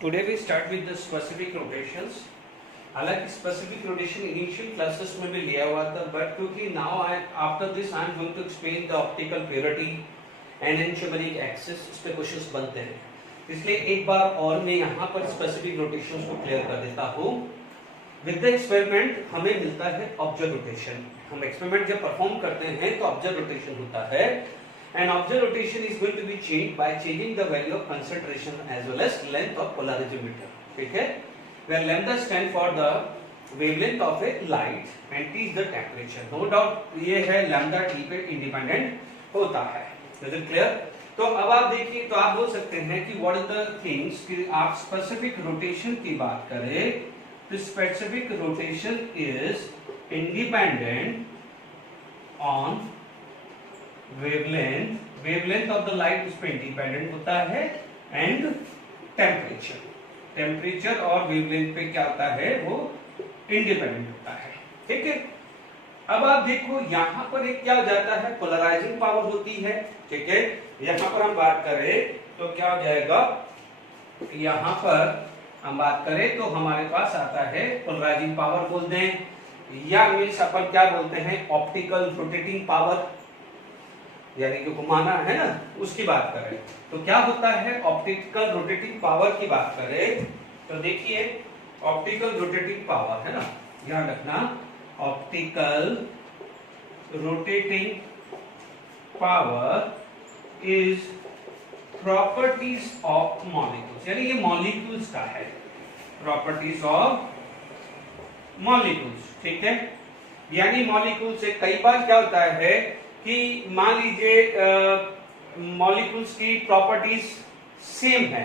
Today we start with the specific rotations. हालांकि specific rotation initial classes में भी लिया हुआ था, but क्योंकि now after this I am going to explain the optical purity and enantiomeric axis, इस पे क्वेश्चंस बनते हैं, इसलिए एक बार और मैं यहाँ पर specific rotations को क्लियर कर देता हूँ. With the experiment हमें मिलता है observed rotation. हम experiment जब परफॉर्म करते हैं तो observed rotation होता है. And observed rotation is going to be changed by changing the value of concentration as well as length of polarimeter. ठीक है? Where lambda stand for the wavelength of a light and t is the temperature. No doubt ये है lambda t पे independent होता है. Is it clear? तो अब आप देखिए, तो आप बोल सकते हैं कि what are the things कि आप specific rotation की बात करें तो specific rotation is independent on wavelength of the light उस पे इंडिपेंडेंट होता है एंड टेम्परेचर और वेवलेंथ पे क्या होता है, वो इंडिपेंडेंट होता है. ठीक है, अब आप देखो यहाँ पर एक क्या हो जाता है, पोलराइजिंग पावर होती है. ठीक है, यहाँ पर हम बात करें तो क्या हो जाएगा, यहाँ पर हम बात करें तो हमारे पास आता है पोलराइजिंग पावर बोल दें, या मीन्स अपन क्या बोलते हैं ऑप्टिकल रोटेटिंग पावर, यानी कि घुमाना है ना, उसकी बात करें तो क्या होता है ऑप्टिकल रोटेटिंग पावर की बात करें तो देखिए ऑप्टिकल रोटेटिंग पावर है ना, ध्यान रखना, optical rotating power is properties of molecules, यानी ये मॉलिक्यूल्स का है, प्रॉपर्टीज ऑफ मॉलिक्यूल्स. ठीक है, यानी मॉलिक्यूल से कई बार क्या होता है कि मान लीजिए मॉलिक्यूल्स की प्रॉपर्टीज सेम है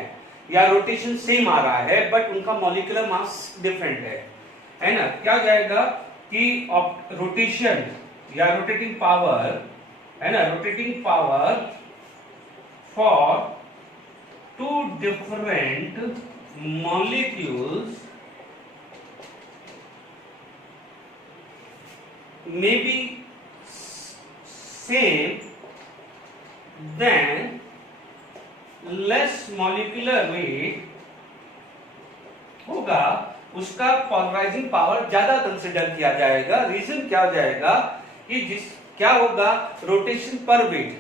या रोटेशन सेम आ रहा है बट उनका मॉलिक्यूलर मास डिफरेंट है ना. क्या जाएगा कि रोटेशन या रोटेटिंग पावर है ना, rotating power for two different molecules may be same then less molecular weight होगा, उसका पोलराइजिंग पावर ज्यादा कंसिडर किया जाएगा. रीजन क्या हो जाएगा कि जिस क्या होगा रोटेशन पर वेट,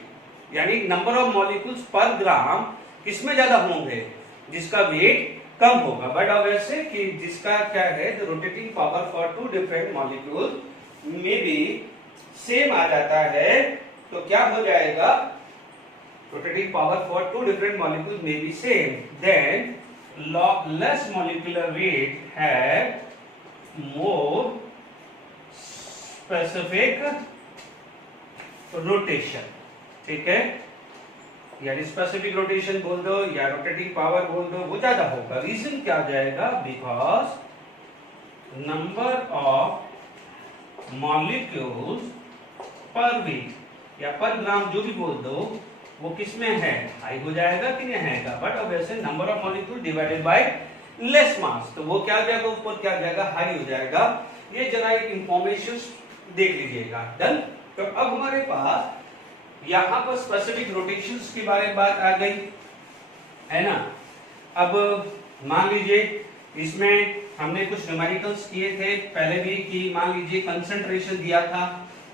यानी नंबर ऑफ मॉलिक्यूल्स पर ग्राम किसमें ज्यादा होंगे, जिसका वेट कम होगा. बट अब ऐसे कि जिसका क्या है the rotating power for two different molecule में भी सेम आ जाता है तो क्या हो जाएगा, rotating power for two different molecules में भी same, then less molecular weight have more specific rotation. ठीक है, यानी स्पेसिफिक रोटेशन बोल दो या रोटेटिंग पावर बोल दो, वो ज्यादा होगा. रीजन क्या हो जाएगा, बिकॉज नंबर ऑफ मॉलिक्यूल्स पर वेट या पर ग्राम जो भी बोल दो वो किसमें है, हाई हो जाएगा कि नहीं आएगा. बट अब ऐसे number of molecule divided by less मास, तो वो क्या हो जाएगा, ऊपर क्या हो जाएगा, हाई हो जाएगा. ये जरा एक इंफॉर्मेशन देख लीजिएगा. डन. तो अब हमारे पास यहाँ पर स्पेसिफिक रोटेशंस के बारे में बात आ गई है ना. अब मान लीजिए इसमें हमने कुछ न्यूमेरिकल्स किए थे पहले भी कि मान लीजिए कंसंट्रेशन दिया था.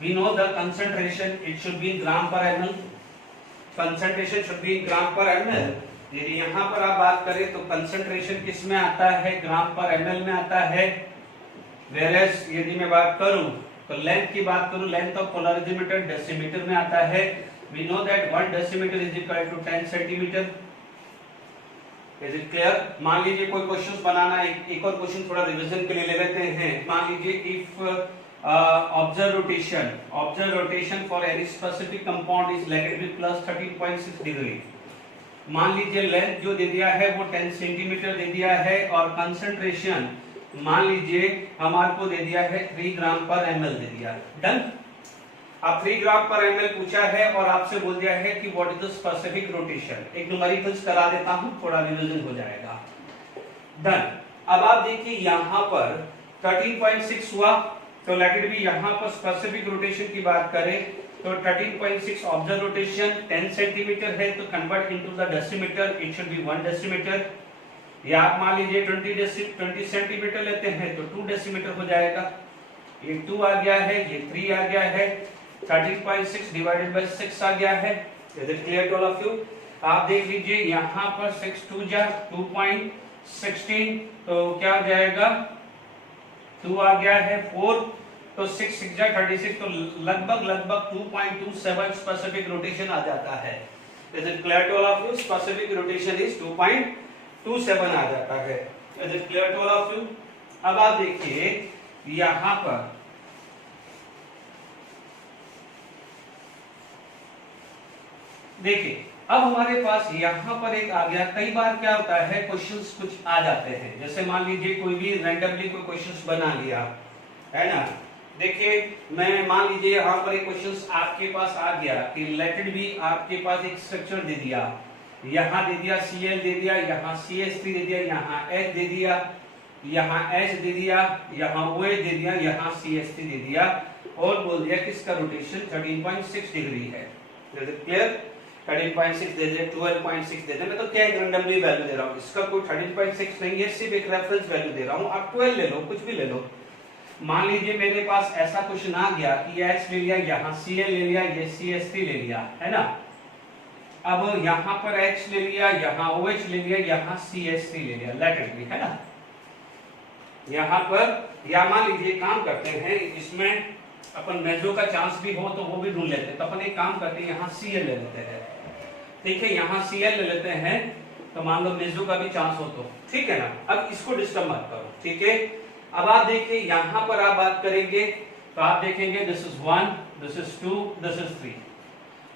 We know the concentration it should be in gram per ML, concentration should be in gram per ML. यदि यहाँ पर आप बात करें तो कंसंट्रेशन किस में आता है, ग्राम पर एमएल में आता है. वेयरएज यदि मैं बात करूं तो लेंथ की बात करूं, लेंथ ऑफ पोलरिमीटर डेसीमीटर में आता है. We know that 1 decimetre is equal to 10 centimetre. Is it clear. मान लीजिए कोई क्वेश्चंस बनाना, एक और क्वेश्चन थोड़ा रिवीजन के लिए ले लेते हैं. मान लीजिए if observe rotation for any specific compound is late it B plus 13.6 degree. मान लीजिए लेंथ जो दे दिया है वो 10 सेंटीमीटर दे दिया है और कंसंट्रेशन मान लीजिए हमारे को दे दिया है 3 ग्राम पर एमएल दे दिया. डन. अब 3 ग्राम पर एमएल पूछा है और आपसे बोल दिया है कि what is the specific rotation. एक न्यूमेरिकल्स करा देता हूं, थोड़ा रिवीजन हो जाएगा. डन. अब आप देखिए यहाँ पर 13.6 हुआ तो लेट इट बी, यहाँ पर स्पेसिफिक रोटेशन की बात करें तो 13.6 ऑब्जर्व रोटेशन 10 सेंटीमीटर है तो convert into the decimetre, it should B 1 decimetre. या आप मान लीजिए 20 सेंटीमीटर लेते हैं तो 2 डेसीमीटर हो जाएगा। ये 2 आ गया है, ये 3 आ गया है, 13.6 डिवाइडेड बाय 6 आ गया है। Is it clear to all of you? आप देख लीजिए यहाँ पर 6 2 जा 2.16, तो क्या आ जाएगा, 2 आ गया है, 4 तो 6 6 जा 36, तो लगभग 2.27 स्पेसिफिक रोटेशन आ जाता है। Is it clear to all of you? Specific rotation is 2.27 आ जाता है। Is it clear to all of you? अब आप देखिए यहां पर देखिए, अब हमारे पास यहां पर एक आ गया। कई बार क्या होता है, क्वेश्चंस कुछ आ जाते हैं, जैसे मान लीजिए कोई भी रैंडमली कोई क्वेश्चंस बना लिया है ना। देखिए मैं मान लीजिए यहाँ पर एक क्वेश्चंस आपके पास आ गया कि रिलेटेड भी आपके पास एक स्ट्रक्चर दे दिया, यहाँ दे दिया Cl दे दिया, यहाँ CH3 दे दिया, यहाँ H दे दिया, यहाँ H दे दिया, यहाँ OH दे दिया, यहाँ CH3 दे दिया, और बोल दिया कि इसका रोटेशन 13.6 डिग्री है। क्लियर? 13.6 दे दे, 12.6 दे दे, मैं तो क्या रैंडमली वैल्यू दे रहा हूँ, इसका कोई 13.6 नहीं है, सिर्फ एक रेफरेंस वैल्यू दे रहा हूँ। आप 12 ले लो, कुछ भी ले लो। मान लीजिए मेरे पास ऐसा क्वेश्चन आ गया कि H ले लिया, यहाँ Cl ले लिया, ये CH3 ले लिया, है ना। अब यहाँ पर H ले लिया, यहाँ OH ले लिया, यहाँ CH3 ले लिया लैटरली, है ना। यहाँ पर या मान लीजिए काम करते हैं, इसमें अपन मेजो का चांस भी हो तो वो भी ढूंढ लेते हैं, तो अपन एक काम करते हैं, यहाँ Cl ले लेते हैं। ठीक है, यहाँ Cl ले लेते हैं, तो मान लो मेजो का भी चांस हो तो ठीक है ना। अब इसको डिस्टर्ब मत करो, ठीक है। अब आप देखिए यहाँ पर आप बात करेंगे तो आप देखेंगे this is 1, this is 2, this is 3।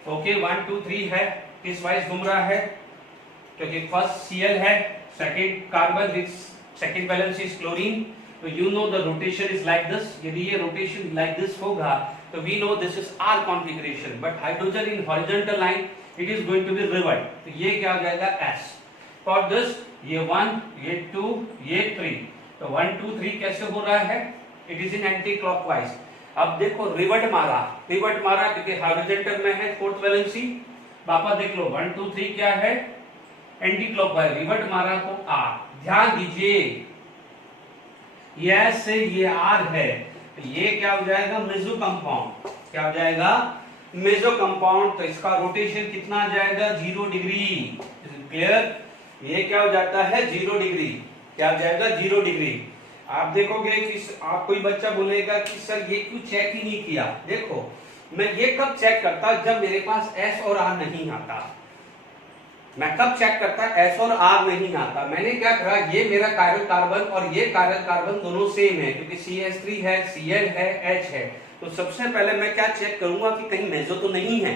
Okay, 1 2 3 है, किस वाइज घूम रहा है, क्योंकि फर्स्ट Cl है, second carbon, second valence is chlorine, तो you know the rotation is like this. यदि ये रोटेशन लाइक दिस होगा तो we know this is R configuration, but hydrogen in horizontal line it is going to be revert, तो ये क्या हो जाएगा S। फॉर दिस ये 1, ये 2, ये 3, तो 1 2 3 कैसे हो रहा है, it is in anti clockwise. अब देखो रिवर्ट मारा क्योंकि हॉरिजॉन्टल में है फोर्थ वैलेंसी। वापस देख लो 1 2 3 क्या है, एंटी क्लॉकवाइज, रिवर्ट मारा तो R। ध्यान दीजिए यस ये R है, तो ये क्या हो जाएगा, मेसो कंपाउंड। क्या हो जाएगा, मेसो कंपाउंड। तो इसका रोटेशन कितना आ जाएगा, 0 डिग्री। क्लियर? ये क्या हो जाता है, 0 डिग्री। क्या हो जाएगा, 0 डिग्री। आप देखोगे कि आप कोई बच्चा बोलेगा कि सर ये क्यों चेक ही नहीं किया। देखो मैं ये कब चेक करता, जब मेरे पास S और R नहीं आता। मैं कब चेक करता, S और R नहीं आता। मैंने क्या करा, ये मेरा कायरल कार्बन और ये कायरल कार्बन दोनों सेम है, क्योंकि CH3 है, Cl है, H है। तो सबसे पहले मैं क्या चेक करूंगा कि कहीं मेसो तो नहीं है,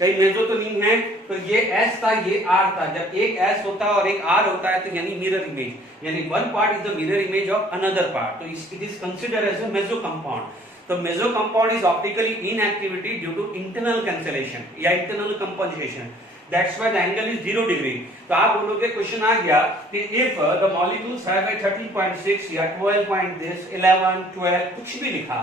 कहीं मेसो तो नहीं है। तो ये S था, ये R था। जब एक S होता है और एक R होता है तो यानी मिरर इमेज, यानी one part is the mirror image of another part, तो it is considered as a meso compound. तो meso compound is optically inactivity due to internal cancellation या internal compensation, that's why the angle is 0 degree. तो आप बोलोगे question आ गया कि if the molecules have a 13.6 या 11, 12 कुछ भी लिखा,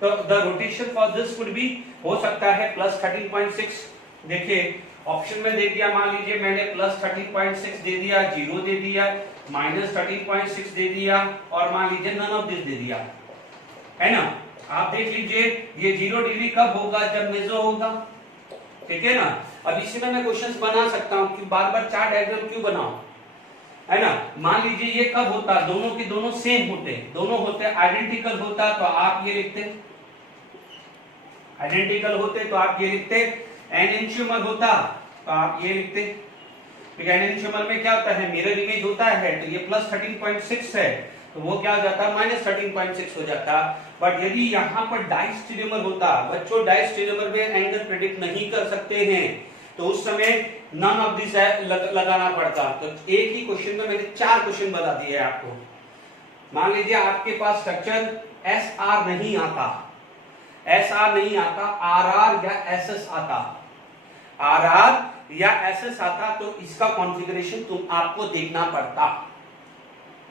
तो the rotation for this would B, हो सकता है प्लस 13.6। देखिए ऑप्शन में दे दिया, मान लीजिए मैंने प्लस 13.6 दे दिया, 0 दे दिया, माइनस 13.6 दे दिया, और मान लीजिए नन ऑफ दिस दे दिया, है ना। आप देख लीजिए ये 0 डिग्री कब होगा, जब मेसो होगा, ठीक है ना। अब इसी में मैं क्वेश्चंस बना सकता हूं कि बार बार चार्ट डायग्राम क्यों बनाऊं, है ना। मान लीजिए ये कब होता, दोनों के दोनों सेम होते, दोनों होते आइडेंटिकल होता, तो आप ये लिखते, आइडेंटिकल होते तो आप ये लिखते। एनेंशियोमर होता तो आप ये लिखते, क्योंकि एनेंशियोमर में क्या होता है, मिरर इमेज होता है, तो ये प्लस 13.6 है, तो वो क्या हो जाता है, माइनस 13.6 हो जाता। बट यदि यहाँ पर डाइस्टेरियोमर होता, बच्चों डाइस्टेरियोमर में एंगल प्रेडिक्ट नहीं कर सकते हैं, तो उस समय नन ऑफ दिस लगाना पड़ता। तो एक ही क्वेश्चन में मैंने 4 क्वेश्चन बता दिए आपको। मान लीजिए आपके पास स्ट्रक्चर SR नहीं आता, SR नहीं आता, RR या SS आता, RR या SS आता, तो इसका कॉन्फ़िगरेशन तुम आपको देखना पड़ता।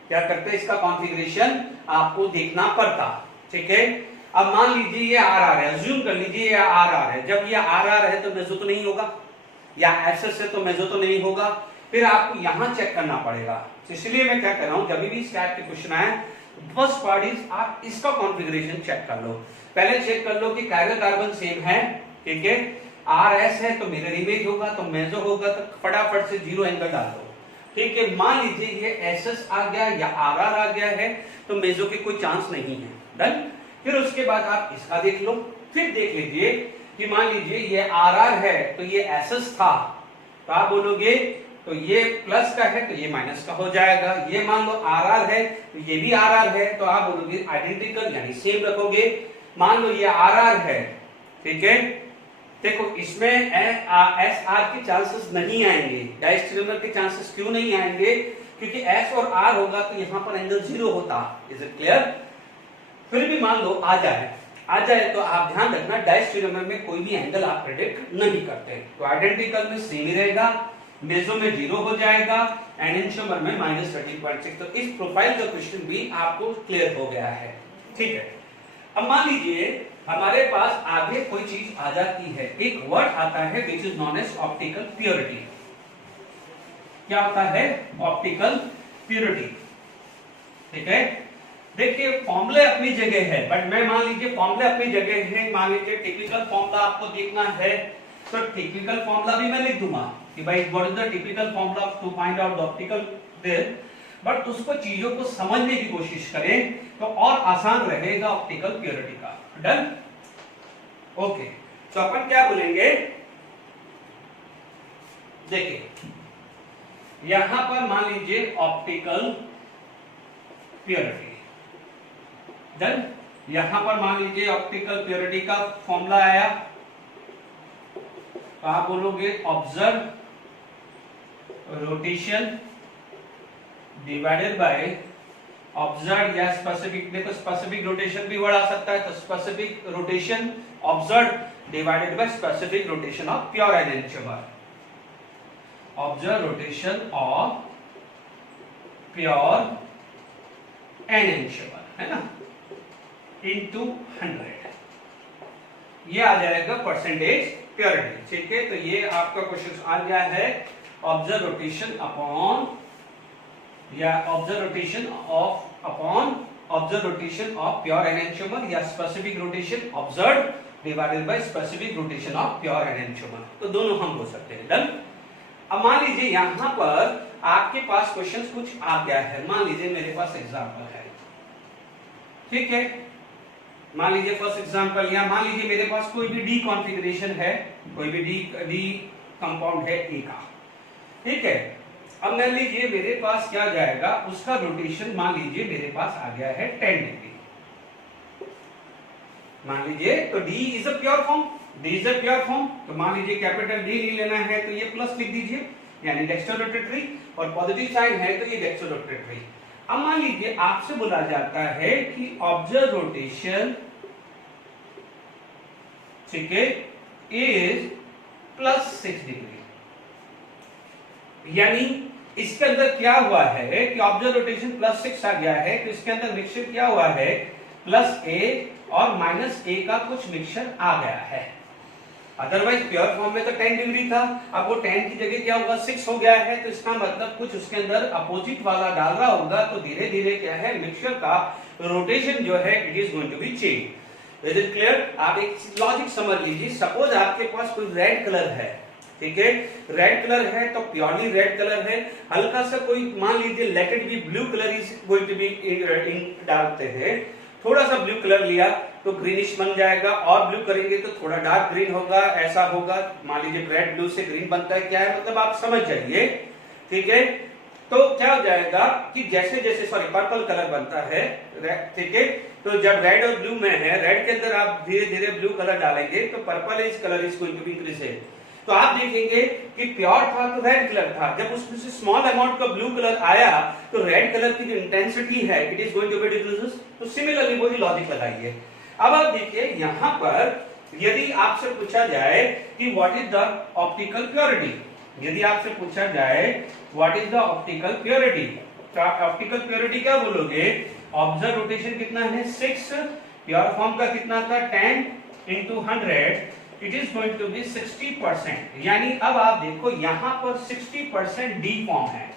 क्या करते, इसका कॉन्फ़िगरेशन आपको देखना पड़ता, ठीक है। अब मान लीजिए ये RR है, अज्यूम कर लीजिए ये RR है। जब ये RR है तो मेसो तो नहीं होगा, या SS है तो मेसो तो नहीं होगा। फिर आपको यहां चेक करना पड़ेगा। तो इसलिए मैं क्या कर रहा हूं, जब भी इस टाइप के क्वेश्चन आए, फर्स्ट पार्ट इज आप इसका कॉन्फ़िगरेशन चेक कर लो। पहले चेक कर लो कि कायरल कार्बन सेम है, ठीक है, आर एस है तो मिरर इमेज होगा, तो मेजो होगा, तो फटाफट से 0 एंगल डाल दो, ठीक है। मान लीजिए ये एस एस आ गया या आर आर आ गया है, तो मेजो के कोई चांस नहीं है, डन। फिर उसके बाद आप इसका देख लो, फिर देख लीजिए कि मान लीजिए ये आर आर है तो ये एस एस था, तो आप बोलोगे तो ये प्लस का है तो ये माइनस का हो जाएगा। ये मान लो आर आर है तो ये भी आर आर है, तो आप बोलोगे आइडेंटिकल यानी सेम रखोगे। मान लो ये आर आर है, ठीक है, देखो इसमें एस आर के चांसेस नहीं आएंगे, डायस्टेरियोमर के चांसेस क्यों नहीं आएंगे, क्योंकि एस और आर होगा तो यहां पर एंगल 0 होता। Is it clear? फिर भी मान लो आ जाए तो आप ध्यान रखना डायस्टेरियोमर में कोई भी एंगल आप प्रेडिक्ट नहीं करते, तो आइडेंटिकल में सेम ही रहेगा, मेसो में 0 हो जाएगा, एनेंशियोमर में -13.6। तो इस प्रोफाइल का क्वेश्चन भी आपको क्लियर हो गया है, ठीक है। अब मान लीजिए हमारे पास आगे कोई चीज आ जाती है, एक वर्ड आता है which is known as optical purity. क्या होता है? ऑप्टिकल प्योरिटी, ठीक है। देखिए फॉर्मूले अपनी जगह है, बट मैं मान लीजिए फॉर्मूले अपनी जगह है, मान लीजिए टिपिकल फॉर्मूला आपको देखना है तो टिपिकल फॉर्मूला भी मैं लिख दूंगा कि भाई what is the typical formula to find out the optical there, but उसको चीजों को समझने की कोशिश करें तो और आसान रहेगा ऑप्टिकल प्योरिटी का। डन? ओके, तो अपन क्या बोलेंगे, देखिए यहां पर मान लीजिए ऑप्टिकल प्योरिटी, डन। यहां पर मान लीजिए ऑप्टिकल प्योरिटी का फॉर्मूला आया, तो आप बोलोगे observe rotation divided by observe या स्पेसिफिक, देखो स्पेसिफिक रोटेशन भी वर्ड आ सकता है, तो specific rotation observe divided by specific rotation of pure enantiomer, observe rotation of pure enantiomer, है ना, इनटू 100, ये आ जाएगा परसेंटेज प्योरिटी, ठीक है। तो ये आपका क्वेश्चन आ गया है ऑब्जर्व रोटेशन अपॉन या observe rotation of upon observe rotation of pure enantiomer या specific rotation observe divided by specific rotation of pure enantiomer, तो दोनों हम बोल सकते हैं। डन? अब मान लीजिए यहां पर आपके पास क्वेश्चन कुछ आ गया है, मान लीजिए मेरे पास एग्जांपल है, ठीक है, मान लीजिए फर्स्ट एग्जांपल, या मान लीजिए मेरे पास कोई भी डी कॉन्फ़िगरेशन है, कोई भी डी कंपाउंड है ए का, ठीक है। अब मान लीजिए मेरे पास क्या जाएगा, उसका रोटेशन मान लीजिए मेरे पास आ गया है 10 डिग्री, मान लीजिए, तो D is a pure form, D is a pure form, तो मान लीजिए कैपिटल डी नहीं लेना है तो ये प्लस लिख दीजिए, यानी डेक्स्टर रोटेटरी, और पॉजिटिव साइन है तो ये डेक्स्टर रोटेटरी। अब मान लीजिए आपसे बोला जाता है कि ऑब्जर्व रोटेशन, ठीक है, इज +6 डिग्री, यानी इसके अंदर क्या हुआ है कि ऑब्जर्व रोटेशन +6 आ गया है, तो इसके अंदर मिक्सचर क्या हुआ है, +a और -a का कुछ मिक्सचर आ गया है। अदरवाइज प्योर फॉर्म में तो 10 डिग्री था, अब वो 10 की जगह क्या होगा 6 हो गया है, तो इसका मतलब कुछ उसके अंदर अपोजिट वाला डाल रहा होगा, तो धीरे धीरे क्या है मिक्सचर का रोटेशन जो है it is going to be change. Is it clear? आप एक लॉजिक समझ लीजिए, सपोज आपके पास कोई रेड कलर है, ठीक है, रेड कलर है तो प्योरली रेड कलर है, हल्का सा कोई मान लीजिए let it be blue colour is going to be ink डालते हैं, थोड़ा सा ब्लू कलर लिया तो ग्रीनिश बन जाएगा, और ब्लू करेंगे तो थोड़ा डार्क ग्रीन होगा, ऐसा होगा, मान लीजिए रेड ब्लू से ग्रीन बनता है, क्या है मतलब आप समझ जाइए, ठीक है। तो क्या हो जाएगा कि जैसे जैसे पर्पल कलर बनता है, ठीक है, तो जब रेड और ब्लू में है, रेड के अंदर आप धीरे धीरे ब्लू कलर डालेंगे तो purple is colour is going to be increase है, तो आप देखेंगे कि प्योर था तो रेड कलर था, जब उसमें से स्मॉल अमाउंट का ब्लू कलर आया तो रेड कलर की जो इंटेंसिटी है it is going to be decrease, तो सिमिलरली वही लॉजिक लगाइए। अब आप देखिए यहां पर यदि आपसे पूछा जाए कि what is the optical purity, यदि आपसे पूछा जाए what is the optical purity, तो ऑप्टिकल प्योरिटी क्या बोलोगे, ऑब्जर्व रोटेशन कितना है 6, प्योर फॉर्म का कितना था 10 × 100, it is going to be 60%। यानी अब आप देखो यहां पर 60% डी फॉर्म है,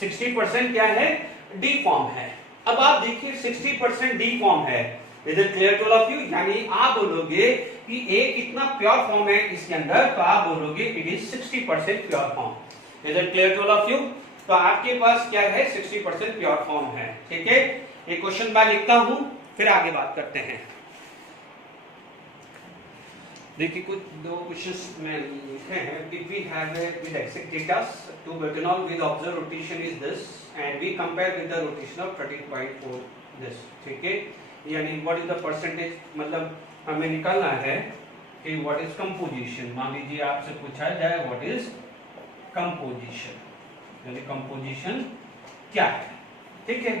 60% क्या है, डी फॉर्म है। अब आप देखिए 60% डी फॉर्म है, is it clear to all of you? यानी आप बोलोगे कि ए कितना प्योर फॉर्म है इसके अंदर, तो आप बोलोगे it is 60% pure form. Is it clear to all of you? तो आपके पास क्या है, 60% प्योर फॉर्म है। ठीक है, ये क्वेश्चन मैं लिखता हूं, फिर आगे बात करते हैं। देखिए कुछ दो क्वेश्चंस में लिखे हैं। If we have a with exact data to butanol with observe rotation is this and we compare with the rotation of 13.4 this. ठीक है, यानी व्हाट इज द परसेंटेज, मतलब हमें निकालना है कि व्हाट इज कंपोजिशन। मान लीजिए आपसे पूछा जाए व्हाट इज कंपोजिशन, यानी कंपोजिशन क्या है। ठीक है,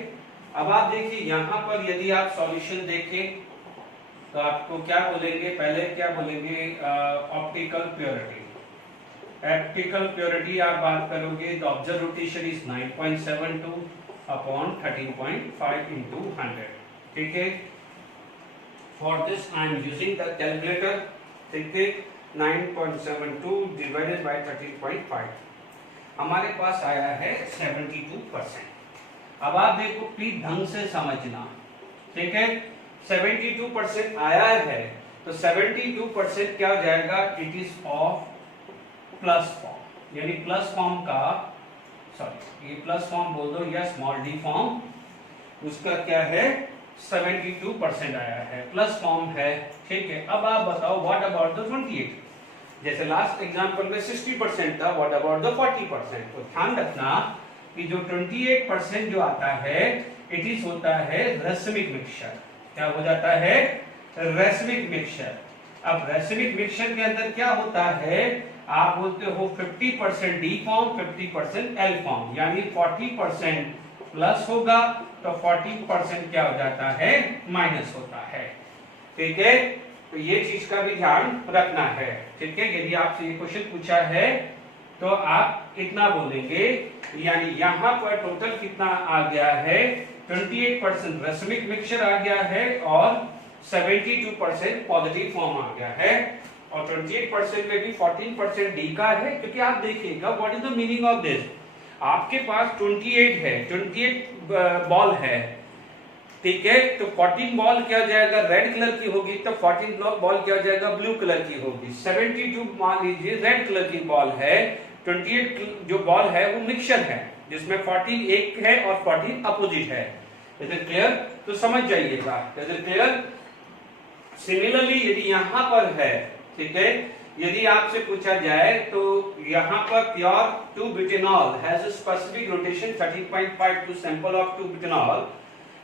अब आप देखिए यहां पर यदि आप सॉल्यूशन देखें तो आपको क्या बोलेंगे, पहले क्या बोलेंगे, ऑप्टिकल प्योरिटी। ऑप्टिकल प्योरिटी आप बात करोगे तो observe rotation is 9.72 upon 13.5 into 100। ठीक है, for this I am using the calculator. ठीक है, 9.72 डिवाइडेड बाय 13.5 हमारे पास आया है 72%। अब आप देखो प्लीज ढंग से समझना। ठीक है, 72% आया है तो 72% क्या हो जाएगा, it is of plus form, यानी प्लस फॉर्म का, सॉरी ये प्लस फॉर्म बोल दो या स्मॉल डी फॉर्म, उसका क्या है 72% आया है, प्लस फॉर्म है। ठीक है, अब आप बताओ व्हाट अबाउट द 28, जैसे लास्ट एग्जांपल में 60% था, व्हाट अबाउट द 40%। तो ध्यान रखना कि जो 28% जो आता है इट इज होता है रेसिमिक मिक्सचर। क्या हो जाता है, रेसिमिक मिक्सचर। अब रेसिमिक मिक्सचर के अंदर क्या होता है, आप बोलते हो 50% डी फॉर्म 50% एल फॉर्म, यानी 40% प्लस होगा तो 40% क्या हो जाता है, माइनस होता है। ठीक है, तो ये चीज का भी ध्यान रखना है। ठीक है, यदि आपसे ये क्वेश्चन पूछा है तो आप इतना बोलेंगे, यानी यहाँ पर टोटल कितना आ गया है, 28% रेसिमिक मिक्सचर आ गया है और 72% पॉजिटिव फॉर्म आ गया है, और 28% में भी 14% डी का है। क्योंकि आप देखिएगा what is the meaning of this, आपके पास 28 है, 28 बॉल है। ठीक है, तो 14 बॉल क्या हो जाएगा, रेड कलर की होगी, तो 14 बॉल क्या हो जाएगा, ब्लू कलर की होगी। 72 मान लीजिए रेड कलर की बॉल है, 28 जो बॉल है वो मिक्सचर है, जिसमें 14 एक है और 14 अपोजिट है। Is it clear? तो समझ जाइएगा। Is it clear? सिमिलरली यदि यहां पर है, ठीक है, यदि आपसे पूछा जाए तो यहां पर pure 2-butanol has a specific rotation 13.5 to sample of 2-butanol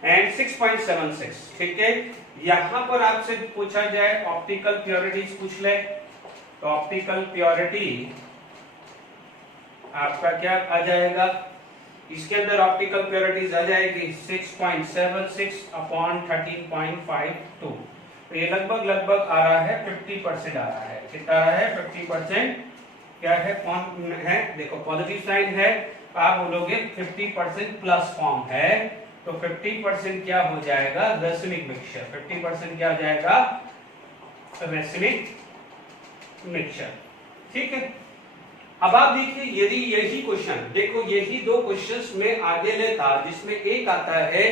and 6.76। ठीक है, यहां पर आपसे पूछा जाए ऑप्टिकल प्योरिटीज पूछ ले, तो ऑप्टिकल प्योरिटी आपका क्या आ जाएगा, इसके अंदर ऑप्टिकल प्योरिटीज आ जाएगी 6.76 अपॉन 13.52। तो ये लगभग आ रहा है 50% आ रहा है। कितना आ रहा है, 50%। क्या है, फॉर्म है, देखो पॉजिटिव साइन है, आप बोलोगे 50% प्लस फॉर्म है, तो 50% क्या हो जाएगा, रेसिमिक मिक्सचर। 50% क्या हो जाएगा, रेसिमिक मिक्सचर। ठीक है, अब आप देखिए यदि यही क्वेश्चन, देखो यही दो क्वेश्चंस में आगे लेता, जिसमें एक आता है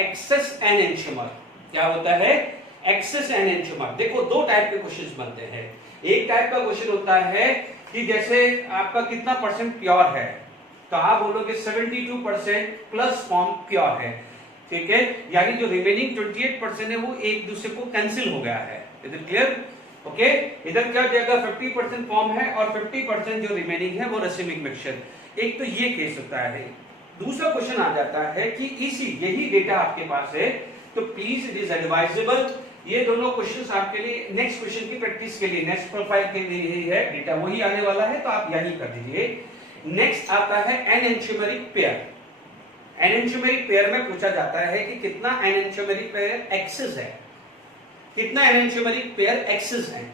एक्सेस एनेंटियोमर। क्या होता है, एक्सेस एनेंटियोमर। देखो दो टाइप के क्वेश्चंस बनते हैं। एक टाइप का क्वेश्चन होता है कि जैसे आपका कितना परसेंट प्योर है, तो आप बोलोगे 72% प्लस फॉर्म प्योर है। ठीक है, यानी जो रिमेनिंग 28% है वो एक दूसरे को कैंसिल हो गया है। Is it clear? ओके, इधर क्या जाएगा, 50% फॉर्म है और 50% जो रिमेनिंग है वो रेसिमिक मिक्सचर। एक तो ये केस होता है। दूसरा क्वेश्चन आ जाता है कि इसी यही डेटा आपके पास है, तो प्लीज इट इज एडवाइजेबल, ये दोनों क्वेश्चंस आपके लिए नेक्स्ट क्वेश्चन की प्रैक्टिस के लिए, नेक्स्ट प्रोफाइल के लिए ही है, डेटा वही आने वाला है, तो आप यही कर दीजिए। नेक्स्ट आता है एनेंटियोमेरिक पेयर। एनेंटियोमेरिक पेयर में पूछा जाता है कि कितना एनेंटियोमेरिक पेयर एक्सेस है, कितना एनेंटियोमेरिक पेयर एक्सेस है।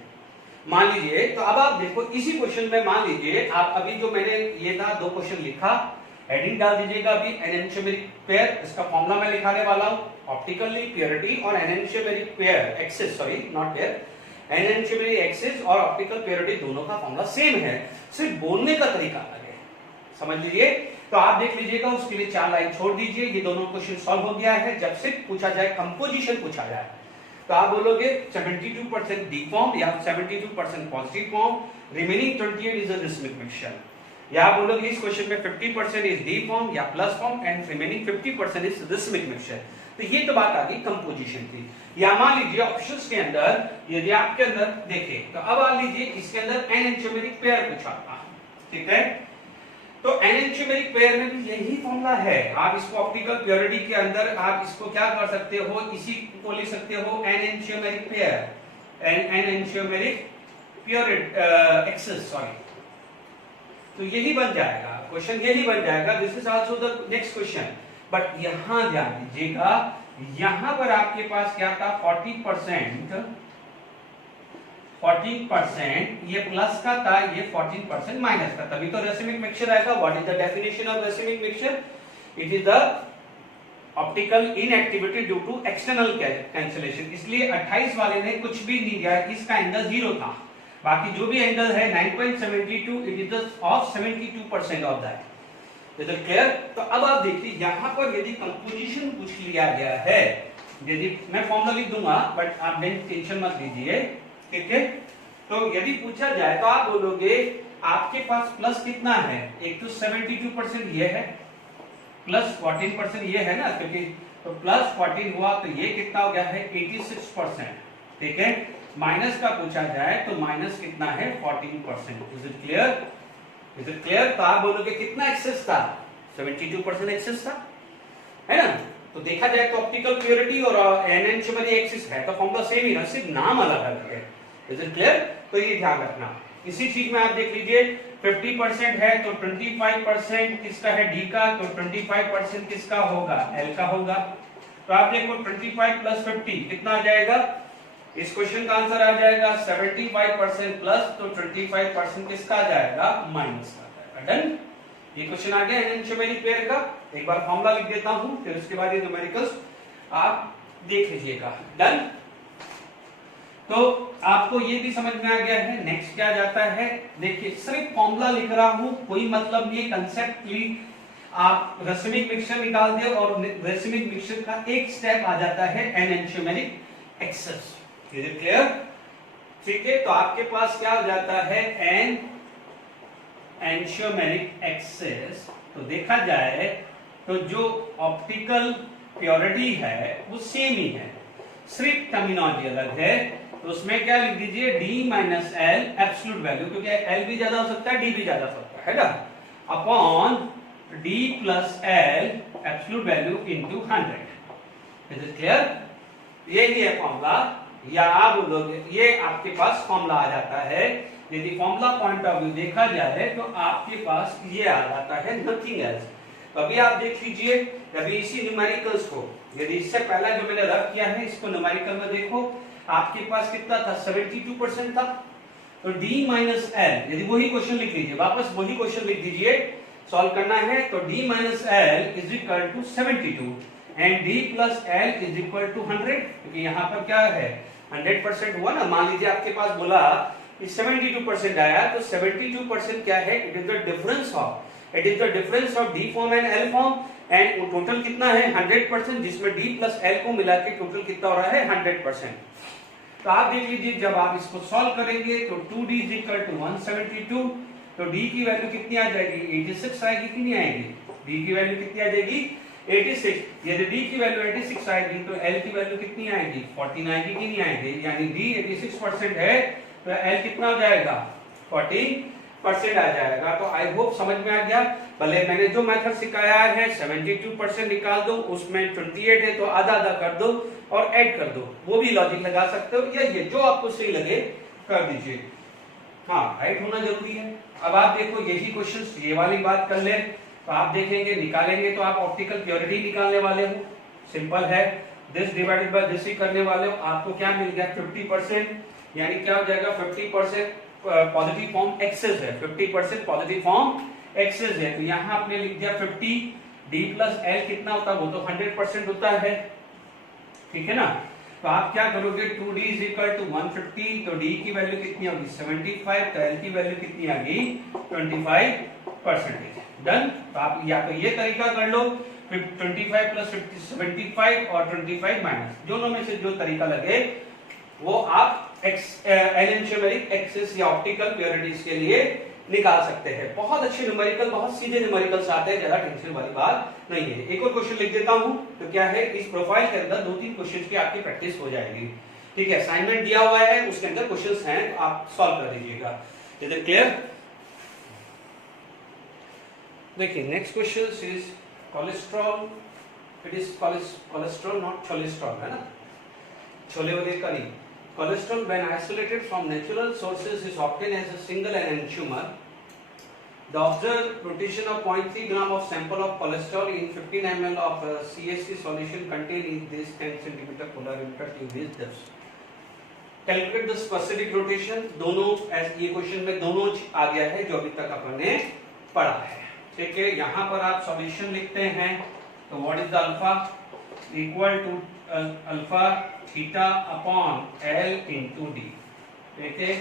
मान लीजिए, तो अब आप देखो इसी क्वेश्चन में मान लीजिए आप अभी जो मैंने ये था दो क्वेश्चन लिखा, हेडिंग डाल दीजिएगा अभी एनेंटियोमेरिक पेयर, इसका फॉर्मूला मैं लिखाने वाला हूं, ऑप्टिकली प्योरिटी और enantiomeric pair excess, sorry not pair, enantiomeric excess और ऑप्टिकल प्योरिटी दोनों का फॉर्मूला सेम है, सिर्फ बोलने का तरीका अलग है। समझ लीजिए। तो आप देख लीजिएगा, उसके लिए 4 लाइन छोड़ दीजिए। ये दोनों क्वेश्चन सॉल्व हो गया है। जब से पूछा जाए कंपोजिशन पूछा जाए तो आप बोलोगे 72% डी फॉर्म या 72% positive form, remaining 28 is a racemic mixture. या आप बोलोगे इस क्वेश्चन में 50% इज डी फॉर्म या plus form and remaining 50% is racemic mixture. तो ये तो बात आ गई कंपोजिशन की। या मान लीजिए ऑप्शंस के अंदर यदि आपके अंदर देखें तो अब मान लीजिए इसके अंदर एनएनशियोमेरिक पेयर पूछा था, ठीक है। तो एनएनशियोमेरिक पेयर में भी यही फॉर्मूला है। आप इसको ऑप्टिकल प्योरिटी के अंदर आप इसको क्या कर सकते हो, इसी को लिख सकते हो एनएनशियोमेरिक पेयर, एनएनशियोमेरिक प्योरिटी एक्सिस, सॉरी। तो यही बन जाएगा क्वेश्चन, यही बन जाएगा। This is also the next question. But यहां ध्यान दीजिएगा, यहां पर आपके पास क्या था 40% ये प्लस का था, ये 14% माइनस का, तभी तो रेसिमिक मिक्सचर आएगा। What is the definition of racemic mixture? It is the optical inactivity due to external cancellation. इसलिए 28 वाले ने कुछ भी नहीं दिया, इसका एंगल 0 था। बाकी जो भी एंगल है 9.72, it is of 72% of that. Is it clear? तो अब आप देखिए यहां पर यदि कंपोजिशन पूछ लिया गया है, यदि मैं फॉर्मूला लिख दूंगा बट आप टेंशन मत लीजिए, ठीक है। तो यदि पूछा जाए तो आप बोलोगे आपके पास प्लस कितना है, एक तो 72% ये है, प्लस 14% ये है ना, क्योंकि तो प्लस 14 हुआ तो ये कितना हो गया है 86%, ठीक है। माइनस का पूछा जाए तो माइनस कितना है 14%। Is it clear? Is it clear? तो आप बोलोगे कितना एक्सेस था, 72% एक्सेस था, है ना। तो देखा जाए तो ऑप्टिकल प्योरिटी और एनएनशियोमेरिक एक्सिस है तो फॉर्मूला सेम ही ना, सिर्फ नाम अलग अलग है। Is it clear? तो ये ध्यान रखना। इसी चीज में आप देख लीजिए 50% है तो 25% किसका है, डी का, तो 25% किसका होगा, एल का होगा। तो आप देखो 25 प्लस 50 कितना आ जाएगा, इस क्वेश्चन का आंसर आ जाएगा 75% प्लस, तो 25% किसका आ जाएगा, माइनस का आ जाएगा। डन? ये क्वेश्चन आ गया एनएनशियोमेरिक पेयर का। एक बार फॉर्मूला लिख देता हूं, फिर उसके बाद ये न्यूमेरिकल्स आप देख लीजिएगा। डन? तो आपको ये भी समझ में आ गया है। नेक्स्ट क्या जाता है, देखिए सिर्फ फॉर्मूला लिख रहा हूं, कोई मतलब नहीं, कंसेप्टली आप रेसिमिक मिक्सचर निकाल दे और रेसिमिक मिक्सचर का एक स्टेप आ जाता है एनएनशियोमेरिक एक्सेस। Is it clear? ठीक है। तो आपके पास क्या हो जाता है, एनएनशियोमेरिक एक्सेस। तो देखा जाए तो जो ऑप्टिकल प्योरिटी है वो सेम ही है, सिर्फ टर्मिनोलॉजी अलग है। तो उसमें क्या लिख दीजिए, D minus L absolute value, क्योंकि एल भी ज्यादा हो सकता है, डी भी ज्यादा हो सकता है ना, upon D plus L absolute value into 100। Is it clear? यही है फॉर्मूला। या आप बोलोगे ये आपके पास फॉर्मूला आ जाता है। यदि फॉर्मूला पॉइंट ऑफ व्यू देखा जाए तो आपके पास ये आ जाता है, नथिंग एल्स। अभी आप देख लीजिए, अभी इसी न्यूमेरिकल्स को, यदि इससे पहला जो मैंने रब किया है इसको न्यूमेरिकल में देखो, आपके पास कितना था, 72% था। तो d माइनस एल, यदि वही क्वेश्चन लिख लीजिए, वापस वही क्वेश्चन लिख दीजिए, सॉल्व करना है तो d minus L is equal to 72 and d plus L is equal to 100, क्योंकि यहाँ पर क्या है 100% हुआ ना। मान लीजिए आपके पास बोला 72% आया, तो 72% क्या है, it is the difference of D form and L form, and total कितना है 100%, जिसमें डी प्लस एल को मिला के टोटल कितना हो रहा है 100%। तो आप देख लीजिए जब आप इसको सॉल्व करेंगे तो 2d इज इक्वल टू 172, तो d की वैल्यू कितनी आ जाएगी, 86 आएगी कि नहीं आएगी, d की वैल्यू कितनी आ जाएगी 86। यदि d की वैल्यू 86 आएगी तो l की वैल्यू कितनी आएगी 14 आएगी कि नहीं आएगी, यानी d 86% है तो l कितना हो जाएगा 14% आ जाएगा। तो आई होप समझ में आ गया। भले मैंने जो मेथड सिखाया है 72% निकाल दो, उसमें 28 है तो आधा आधा कर दो और ऐड कर दो, वो भी लॉजिक लगा सकते हो, या ये जो आपको सही लगे कर दीजिए। हाँ, राइट होना जरूरी है। अब आप देखो यही क्वेश्चन, ये वाली बात कर ले तो आप देखेंगे निकालेंगे तो आप ऑप्टिकल प्योरिटी निकालने वाले हो, सिंपल है, this divided by this he करने वाले हो। आपको क्या मिल गया 50%, यानी क्या हो जाएगा 50% पॉजिटिव फॉर्म एक्सेस है, 50% पॉजिटिव फॉर्म एक्सेस है। तो यहाँ आपने लिख दिया 50, डी प्लस एल कितना होता है, वो तो 100% होता है, ठीक है ना। तो आप क्या करोगे 2d इज इक्वल टू 150, तो d की वैल्यू कितनी होगी 75, तो l की वैल्यू कितनी आ गई 25%। डन। तो आप या तो ये तरीका कर लो 25 प्लस 75 और 25 माइनस, दोनों में से जो तरीका लगे वो आप एनेंशियोमेरिक एक्सिस या ऑप्टिकल प्योरिटीज के लिए निकाल सकते हैं। बहुत अच्छे न्यूमेरिकल, बहुत सीधे न्यूमेरिकल्स आते हैं, ज्यादा टेंशन वाली बात नहीं है। एक और क्वेश्चन लिख देता हूं, तो क्या है इस प्रोफाइल के अंदर 2-3 क्वेश्चंस की आपकी प्रैक्टिस हो जाएगी। ठीक है, असाइनमेंट दिया हुआ है, उसके अंदर क्वेश्चंस हैं, तो आप सॉल्व कर दीजिएगा। Is it clear? देखिए next question is cholesterol. It is cholesterol not cholesterol, है ना, छोले वगैरह का नहीं। Cholesterol when isolated from natural sources is obtained as a single enantiomer. The observed rotation of 0.3 gram of sample of cholesterol in 15 ml of CSC solution contained in this 10 cm polar emitter tube is this. Calculate the specific rotation. दोनों ये question में दोनों आ गया है जो अभी तक अपन ने पढ़ा है। ठीक है, यहाँ पर आप सॉल्यूशन लिखते हैं, तो what is the alpha equal to alpha theta upon L into D. ठीक है,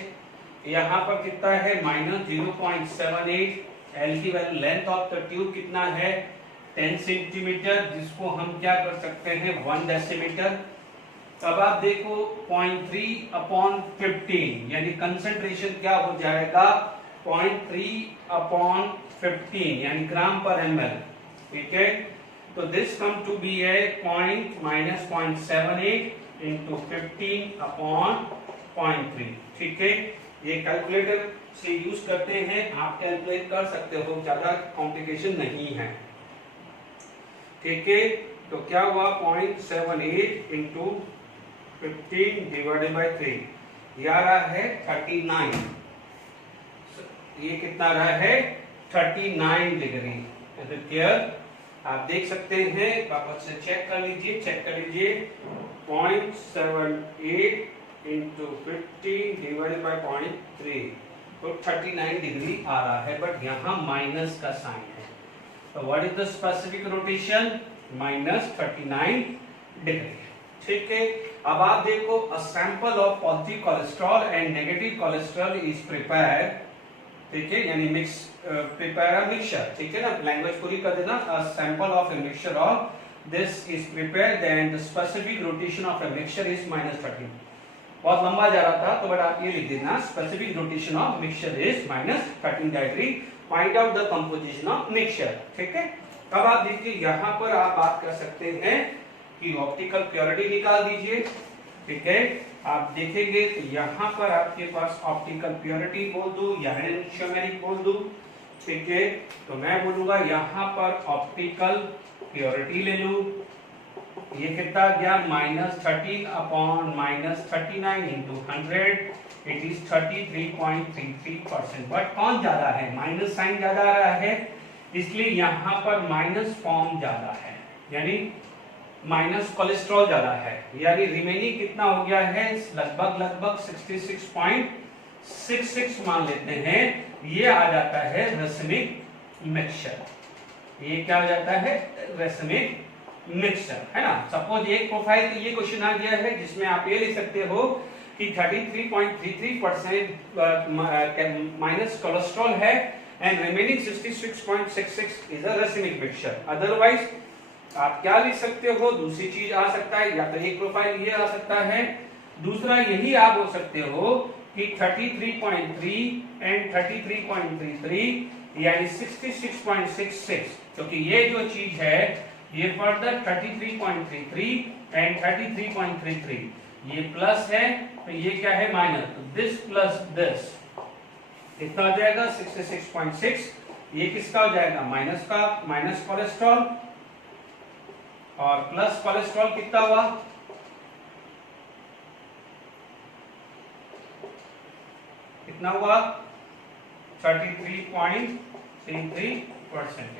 यहाँ पर कितना है -0.78, एल की value, length of the tube कितना है 10 सेंटीमीटर, जिसको हम क्या कर सकते हैं 1 डेसीमीटर। अब आप देखो 0.3 अपॉन 15, यानी कंसंट्रेशन क्या हो जाएगा 0.3 अपॉन 15, यानी ग्राम पर ml। ठीक है, तो this come to be a -0.78 into 15 upon 0.3। ठीक है, ये कैलकुलेटर से यूज करते हैं, आप कैलकुलेट कर सकते हो, ज्यादा कॉम्प्लिकेशन नहीं है। ठीक है, तो क्या हुआ 0.78 इंटू 15 डिवाइडेड बाई 3, ये आ रहा है 39। ये कितना रहा है 39 डिग्री। Is it clear? आप देख सकते हैं, वापस से चेक कर लीजिए 0.78 इंटू 15 डिवाइडेड बाई 0.3, तो 39 डिग्री आ रहा है, बट यहाँ माइनस का साइन है। तो what is the specific rotation -39 degree. ठीक है, अब आप देखो अ sample of positive cholesterol and negative cholesterol is prepared. ठीक है, यानी मिक्स प्रिपेयर अ मिक्सचर। ठीक है ना, लैंग्वेज पूरी कर देना। A sample of a mixture of this is prepared, then the specific rotation of a mixture is -13। बहुत लंबा जा रहा था, तो बट आप ये लिख देना specific rotation of mixture is -13 degree. Find out the composition of mixture. ठीक है, अब आप देखिए यहाँ पर आप बात कर सकते हैं कि ऑप्टिकल प्योरिटी निकाल दीजिए। ठीक है, आप देखेंगे तो यहाँ पर आपके पास ऑप्टिकल प्योरिटी बोल दूं या एनेंशियोमेरिक बोल दूं। ठीक है, तो मैं बोलूंगा यहाँ पर ऑप्टिकल प्योरिटी ले लूं। ये कितना गया -13 upon -39 into 100, it is 33.33%। But कौन ज्यादा है, माइनस साइन ज्यादा आ रहा है, इसलिए यहाँ पर माइनस फॉर्म ज्यादा है, यानी माइनस कोलेस्ट्रॉल ज्यादा है, यानी रिमेनिंग कितना हो गया है लगभग 66.66 मान लेते हैं। ये आ जाता है रेसमिक मिक्सचर। ये क्या हो जाता है रेसमिक मिक्सचर, है ना। सपोज एक प्रोफाइल तो ये क्वेश्चन आ गया है जिसमें आप ये लिख सकते हो कि 33.33% माइनस कोलेस्ट्रॉल है and remaining 66.66 is a racemic mixture. Otherwise आप क्या लिख सकते हो, दूसरी चीज आ सकता है, या तो एक प्रोफाइल ये आ सकता है, दूसरा यही आप बोल सकते हो कि 33.3 एंड 33.33 यानी 66.66, क्योंकि ये जो चीज है ये फर्दर 33.33 एंड 33.33 ये प्लस है, तो ये क्या है माइनस, तो दिस प्लस दिस कितना हो जाएगा 66.6। ये किसका हो जाएगा माइनस का, माइनस कोलेस्ट्रॉल, और प्लस कोलेस्ट्रॉल कितना हुआ कितना हुआ 33.33%।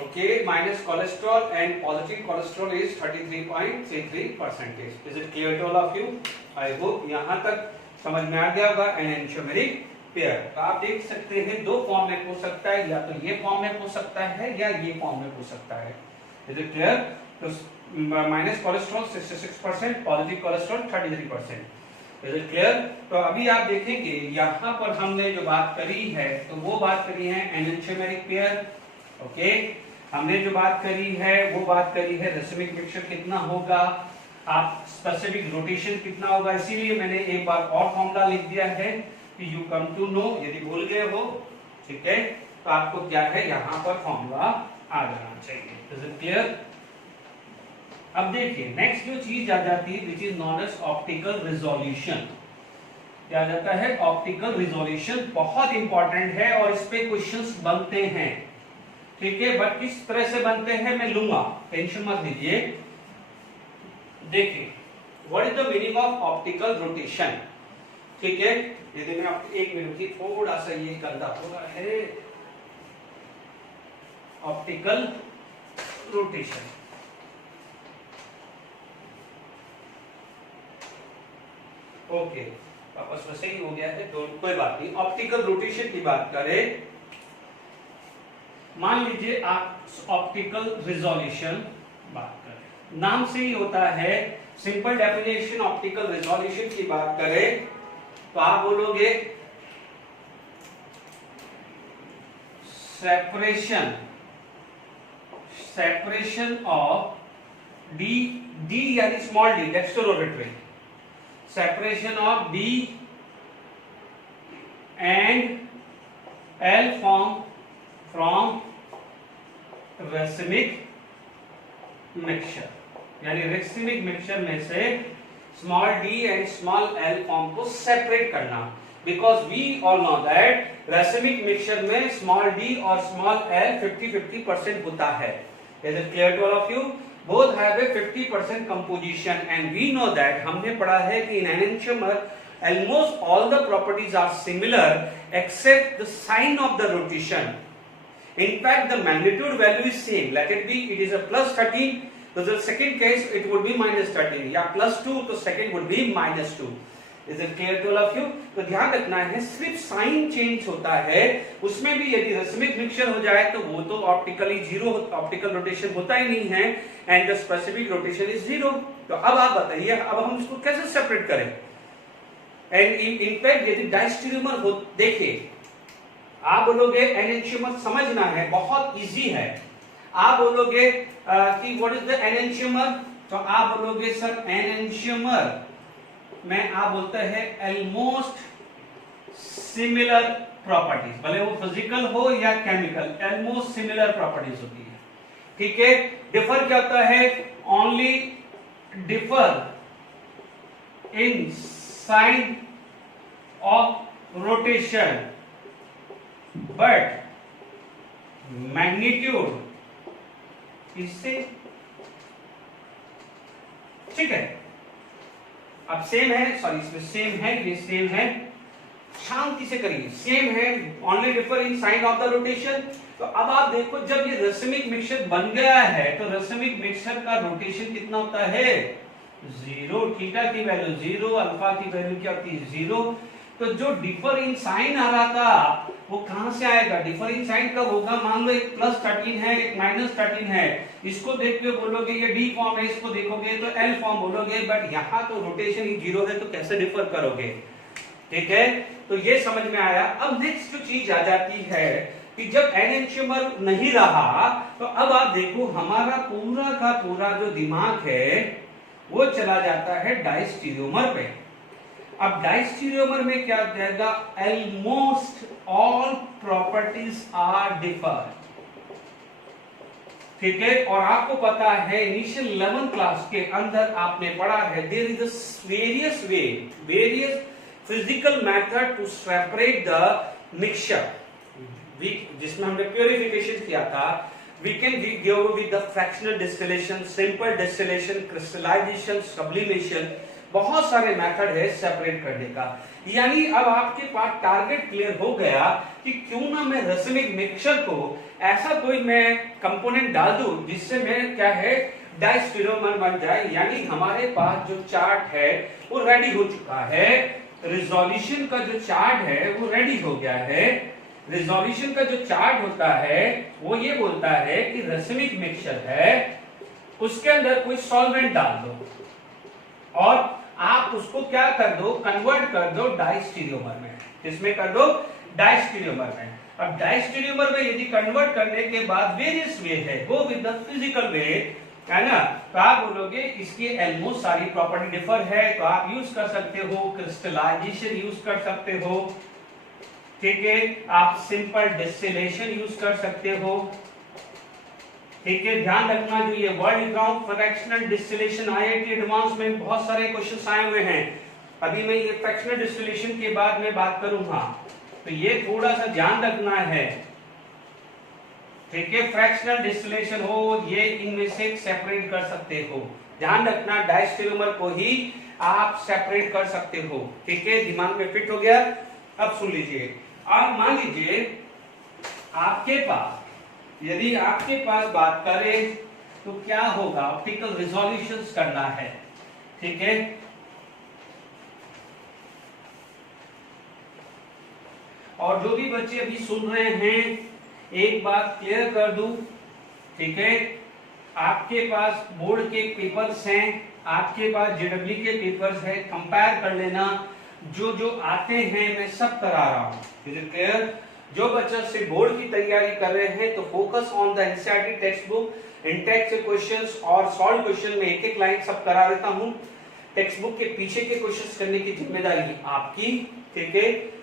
Okay, minus cholesterol and positive cholesterol is 33.33%। Is it clear to all of you? I hope यहां तक समझ में आ गया होगा। एनेंशियोमेरिक पेयर, तो आप देख सकते हैं दो फॉर्म में पूछ सकता है, या तो ये फॉर्म में पूछ सकता है या ये फॉर्म में पूछ सकता है। Is it clear? तो minus cholesterol 66%, positive cholesterol 33%। Is it clear? तो अभी आप देखेंगे यहाँ पर हमने जो बात करी है तो वो बात करी है एनेंटियोमेरिक पेयर। ओके, हमने जो बात करी है वो बात करी है रेसिमिक मिक्सचर कितना होगा, आप स्पेसिफिक रोटेशन कितना होगा। इसीलिए मैंने एक बार और फॉर्मूला लिख दिया है कि यू कम टू नो, यदि भूल गए हो, ठीक है, तो आपको क्या है यहाँ पर फॉर्मूला आ जाना चाहिए। Is it clear? अब देखिए नेक्स्ट जो चीज आ जाती है which is known as optical resolution. क्या जाता है? ऑप्टिकल रिजोल्यूशन बहुत इंपॉर्टेंट है और इस पे क्वेश्चंस बनते हैं, ठीक है, बट किस तरह से बनते हैं मैं लूंगा, टेंशन मत लीजिए। देखिए what is the meaning of optical rotation, ठीक है। यदि मैं आपको एक मिनट की थोड़ा सा ये गंदा हो रहा है, ऑप्टिकल रोटेशन, ओके, आपस में सही हो गया है तो कोई बात नहीं। ऑप्टिकल रोटेशन की बात करें, मान लीजिए आप ऑप्टिकल रिजोल्यूशन बात करें, नाम से ही होता है, सिंपल डेफिनेशन ऑप्टिकल रिजोल्यूशन की बात करें तो आप बोलोगे सेपरेशन ऑफ डी यानी small D dextrorotatory, separation of D and L from racemic mixture, यानी रेसिमिक मिक्सचर में से small d and small l form को सेपरेट करना, because we all know that racemic mixture में स्मॉल d और small l 50-50% होता है। Is it clear to all of you? Both have a 50% composition and we know that हमने पढ़ा है कि in enantiomer almost all the properties are similar except the sign of the rotation. In fact, the magnitude value is same. Let it be, it is a plus 13. So the second case it would be minus 13. या plus 2 तो second would be minus 2. Is it clear to all of you? तो ध्यान रखना है सिर्फ sign change होता है, उसमें भी यदि रेसिमिक मिक्सचर हो जाए तो वो तो ऑप्टिकली जीरो, ऑप्टिकल रोटेशन होता ही नहीं है and the specific rotation is zero. तो अब आप बताइए अब हम इसको कैसे सेपरेट करें? एंड इनफैक्ट यदि डायस्टेरियोमर हो, देखिए आप बोलोगे एनेंटियोमर समझना है, बहुत इजी है। आप बोलोगे कि व्हाट इज द एनेंटियोमर, तो आप बोलोगे सर एनेंटियोमर में आप बोलते हैं ऑलमोस्ट सिमिलर प्रॉपर्टीज, भले वो फिजिकल हो या केमिकल, ऑलमोस्ट सिमिलर प्रॉपर्टीज होती है, ठीक है। डिफर क्या होता है? Only differ in sign of rotation but magnitude इससे, ठीक है। अब सेम है, सॉरी इसमें सेम है, ये सेम है, शांति से करिए, सेम है, only differ in sign of the rotation. तो अब आप देखो जब ये रेसिमिक मिक्सचर बन गया है तो रेसिमिक मिक्सचर का रोटेशन कितना होता है? जीरो। थीटा की वैल्यू जीरो, अल्फा की वैल्यू क्या होती है? जीरो। तो जो डिफर इन साइन आ रहा था वो कहां से आएगा? डिफर इन साइन कब होगा? मान लो एक प्लस 13 है, एक माइनस 13 है, इसको देख के बोलोगे ये डी फॉर्म है, इसको देखोगे तो एल फॉर्म बोलोगे, बट यहाँ तो रोटेशन ही जीरो है तो कैसे डिफर करोगे? ठीक है, तो ये समझ में आया। अब नेक्स्ट जो चीज आ जाती है कि जब एनेंटियोमर नहीं रहा तो अब आप देखो हमारा पूरा का पूरा जो दिमाग है वो चला जाता है डायस्टेरियोमर पे। अब डायस्टेरियोमर में क्या जाएगा? Almost all properties are differ, ठीक है। और आपको पता है इनिशियल 11th क्लास के अंदर आपने पढ़ा है there is various physical method to separate the mixture, जिसमें हमने प्योरिफिकेशन किया था। We can go with the fractional distillation, simple distillation, crystallization, sublimation, बहुत सारे मेथड है सेपरेट करने का। यानी अब आपके पास टारगेट क्लियर हो गया कि क्यों ना मैं रेसिमिक मिक्सचर को ऐसा कोई मैं कंपोनेंट डाल दूं जिससे मैं क्या है डायस्टेरियोमर बन जाए। यानी हमारे पास जो चार्ट है वो रेडी हो चुका है, रिजोल्यूशन का जो चार्ट है वो रेडी हो गया है। रिजोल्यूशन का जो चार्ट होता है वो ये बोलता है कि रेसिमिक मिक्सचर है उसके अंदर कोई सॉल्वेंट डाल दो और आप उसको क्या कर दो, कन्वर्ट कर दो डाइस्टीरियोमर में। किसमें कर दो, डाइस्टीरियोमर में। अब डाइस्टीरियोमर में यदि कन्वर्ट करने के बाद वेरियस वे है, गो विद द फिजिकल वे, है ना, तो आप बोलोगे इसकी ऑलमोस्ट सारी प्रॉपर्टी डिफर है, तो आप यूज कर सकते हो क्रिस्टलाइजेशन यूज कर सकते हो, ठीक है, आप सिंपल डिस्टिलेशन यूज कर सकते हो, ठीक है। ध्यान रखना जो ये world ground fractional distillation IIT advance में बहुत सारे क्वेश्चंस आए हुए हैं। अभी मैं ये फ्रैक्शनल डिस्टिलेशन के बाद में बात करूंगा, तो ये थोड़ा सा ध्यान रखना है, ठीक है। फ्रैक्शनल डिस्टिलेशन हो ये इनमें से सेपरेट कर सकते हो, ध्यान रखना डाइस्टीरियोमर को ही आप सेपरेट कर सकते हो, ठीक है, दिमाग में फिट हो गया। अब सुन लीजिए, आप मान लीजिए आपके पास, यदि आपके पास बात करें तो क्या होगा, ऑप्टिकल रिजोल्यूशंस करना है, ठीक है। और जो भी बच्चे अभी सुन रहे हैं एक बात क्लियर कर दूं, ठीक है, आपके पास बोर्ड के पेपर्स हैं, आपके पास जेडब्ल्यू के पेपर्स है, कंपेयर कर लेना, जो जो आते हैं मैं सब करा रहा हूं, इज इट क्लियर। जो बच्चा से बोर्ड की तैयारी कर रहे हैं तो focus on the NCERT text book, Intex से क्वेश्चंस और सॉल्व क्वेश्चन में एक एक लाइन सब करा देता हूं। टेक्स्ट बुक के पीछे के क्वेश्चंस करने की जिम्मेदारी आपकी, ठीक है।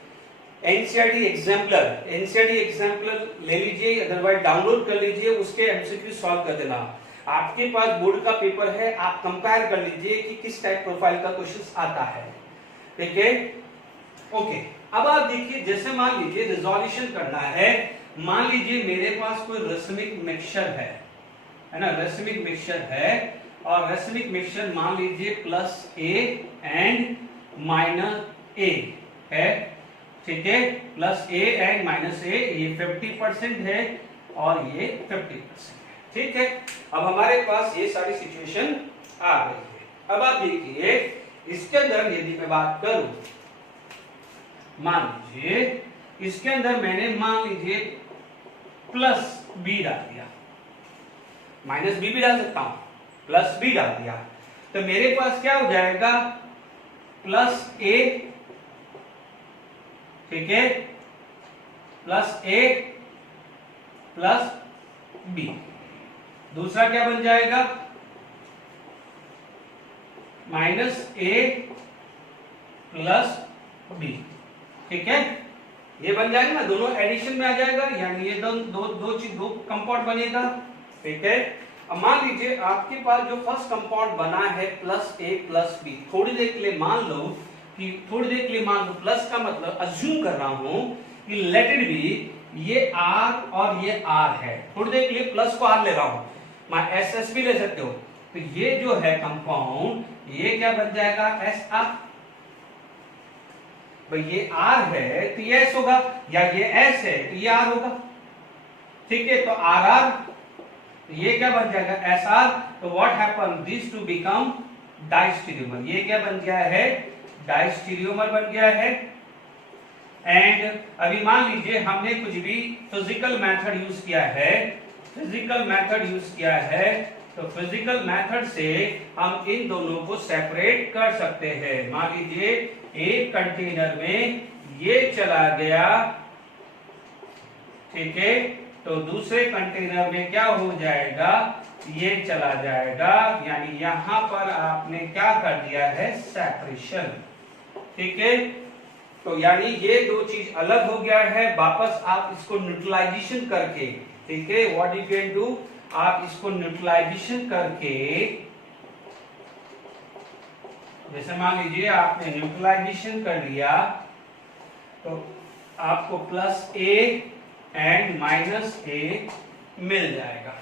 एनसीईआरटी एग्जाम्पलर ले लीजिए, अदरवाइज डाउनलोड कर लीजिए, उसके एमसीक्यू सॉल्व कर देना। आपके पास बोर्ड का पेपर है, आप कंपेयर कर लीजिए कि किस टाइप प्रोफाइल का क्वेश्चंस आता है, ठीक है, ओके। अब आप देखिए, जैसे मान लीजिए रिजोल्यूशन करना है, मान लीजिए मेरे पास कोई रेसमिक मिक्सचर है ना, रेसमिक मिक्सचर है, और रेसमिक मिक्सचर मान लीजिए प्लस ए एंड माइनस ए है, ठीक है, प्लस ए एंड माइनस ए, ये 50% है और ये 50%, ठीक है। अब हमारे पास ये सारी सिचुएशन आ गई है। अब आप देखिए इसके अंदर यदि मैं बात करूं, मान लीजिए इसके अंदर मैंने मान लीजिए प्लस बी डाल दिया, माइनस बी भी डाल सकता हूं, प्लस बी डाल दिया, तो मेरे पास क्या हो जाएगा, प्लस ए, ठीक है, प्लस ए प्लस बी। दूसरा क्या बन जाएगा, माइनस ए प्लस बी, ठीक है, ये बन जाएगा ना, दोनों एडिशन में आ जाएगा, यानी ये दो कंपाउंड बनेगा, ठीक है। अब मान लीजिए आपके पास जो फर्स्ट कंपाउंड बना है प्लस ए प्लस बी, थोड़ी देर के लिए मान लो प्लस का मतलब अज्यूम कर रहा हूं कि लेट इट बी ये आर और ये आर है, थोड़ी देर के लिए प्लस को आर ले रहा हूं, मैं एस एस भी ले सकते हो, तो ये जो है कंपाउंड ये क्या बन जाएगा, एस आर, भाई ये आर है तो ये एस होगा, या ये एस है तो ये आर होगा, ठीक है, तो आर आर, ये क्या बन जाएगा, एस आर, तो what happen, this to become diastereomer, ये क्या बन गया है, डाइस्टीरियोमर बन गया है। एंड अभी मान लीजिए हमने कुछ भी फिजिकल मेथड यूज किया है, तो फिजिकल मेथड से हम इन दोनों को सेपरेट कर सकते हैं। मान लीजिए एक कंटेनर में ये चला गया, ठीक है, तो दूसरे कंटेनर में क्या हो जाएगा, ये चला जाएगा, यानी यहां पर आपने क्या कर दिया है, सेपरेशन, ठीक है। तो यानी ये दो चीज अलग हो गया है, वापस आप इसको न्यूट्रलाइजेशन करके, ठीक है, व्हाट यू कैन डू, आप इसको न्यूट्रलाइजेशन करके, जैसे मान लीजिए आपने न्यूट्रलाइजेशन कर लिया, तो आपको plus A and minus A मिल जाएगा,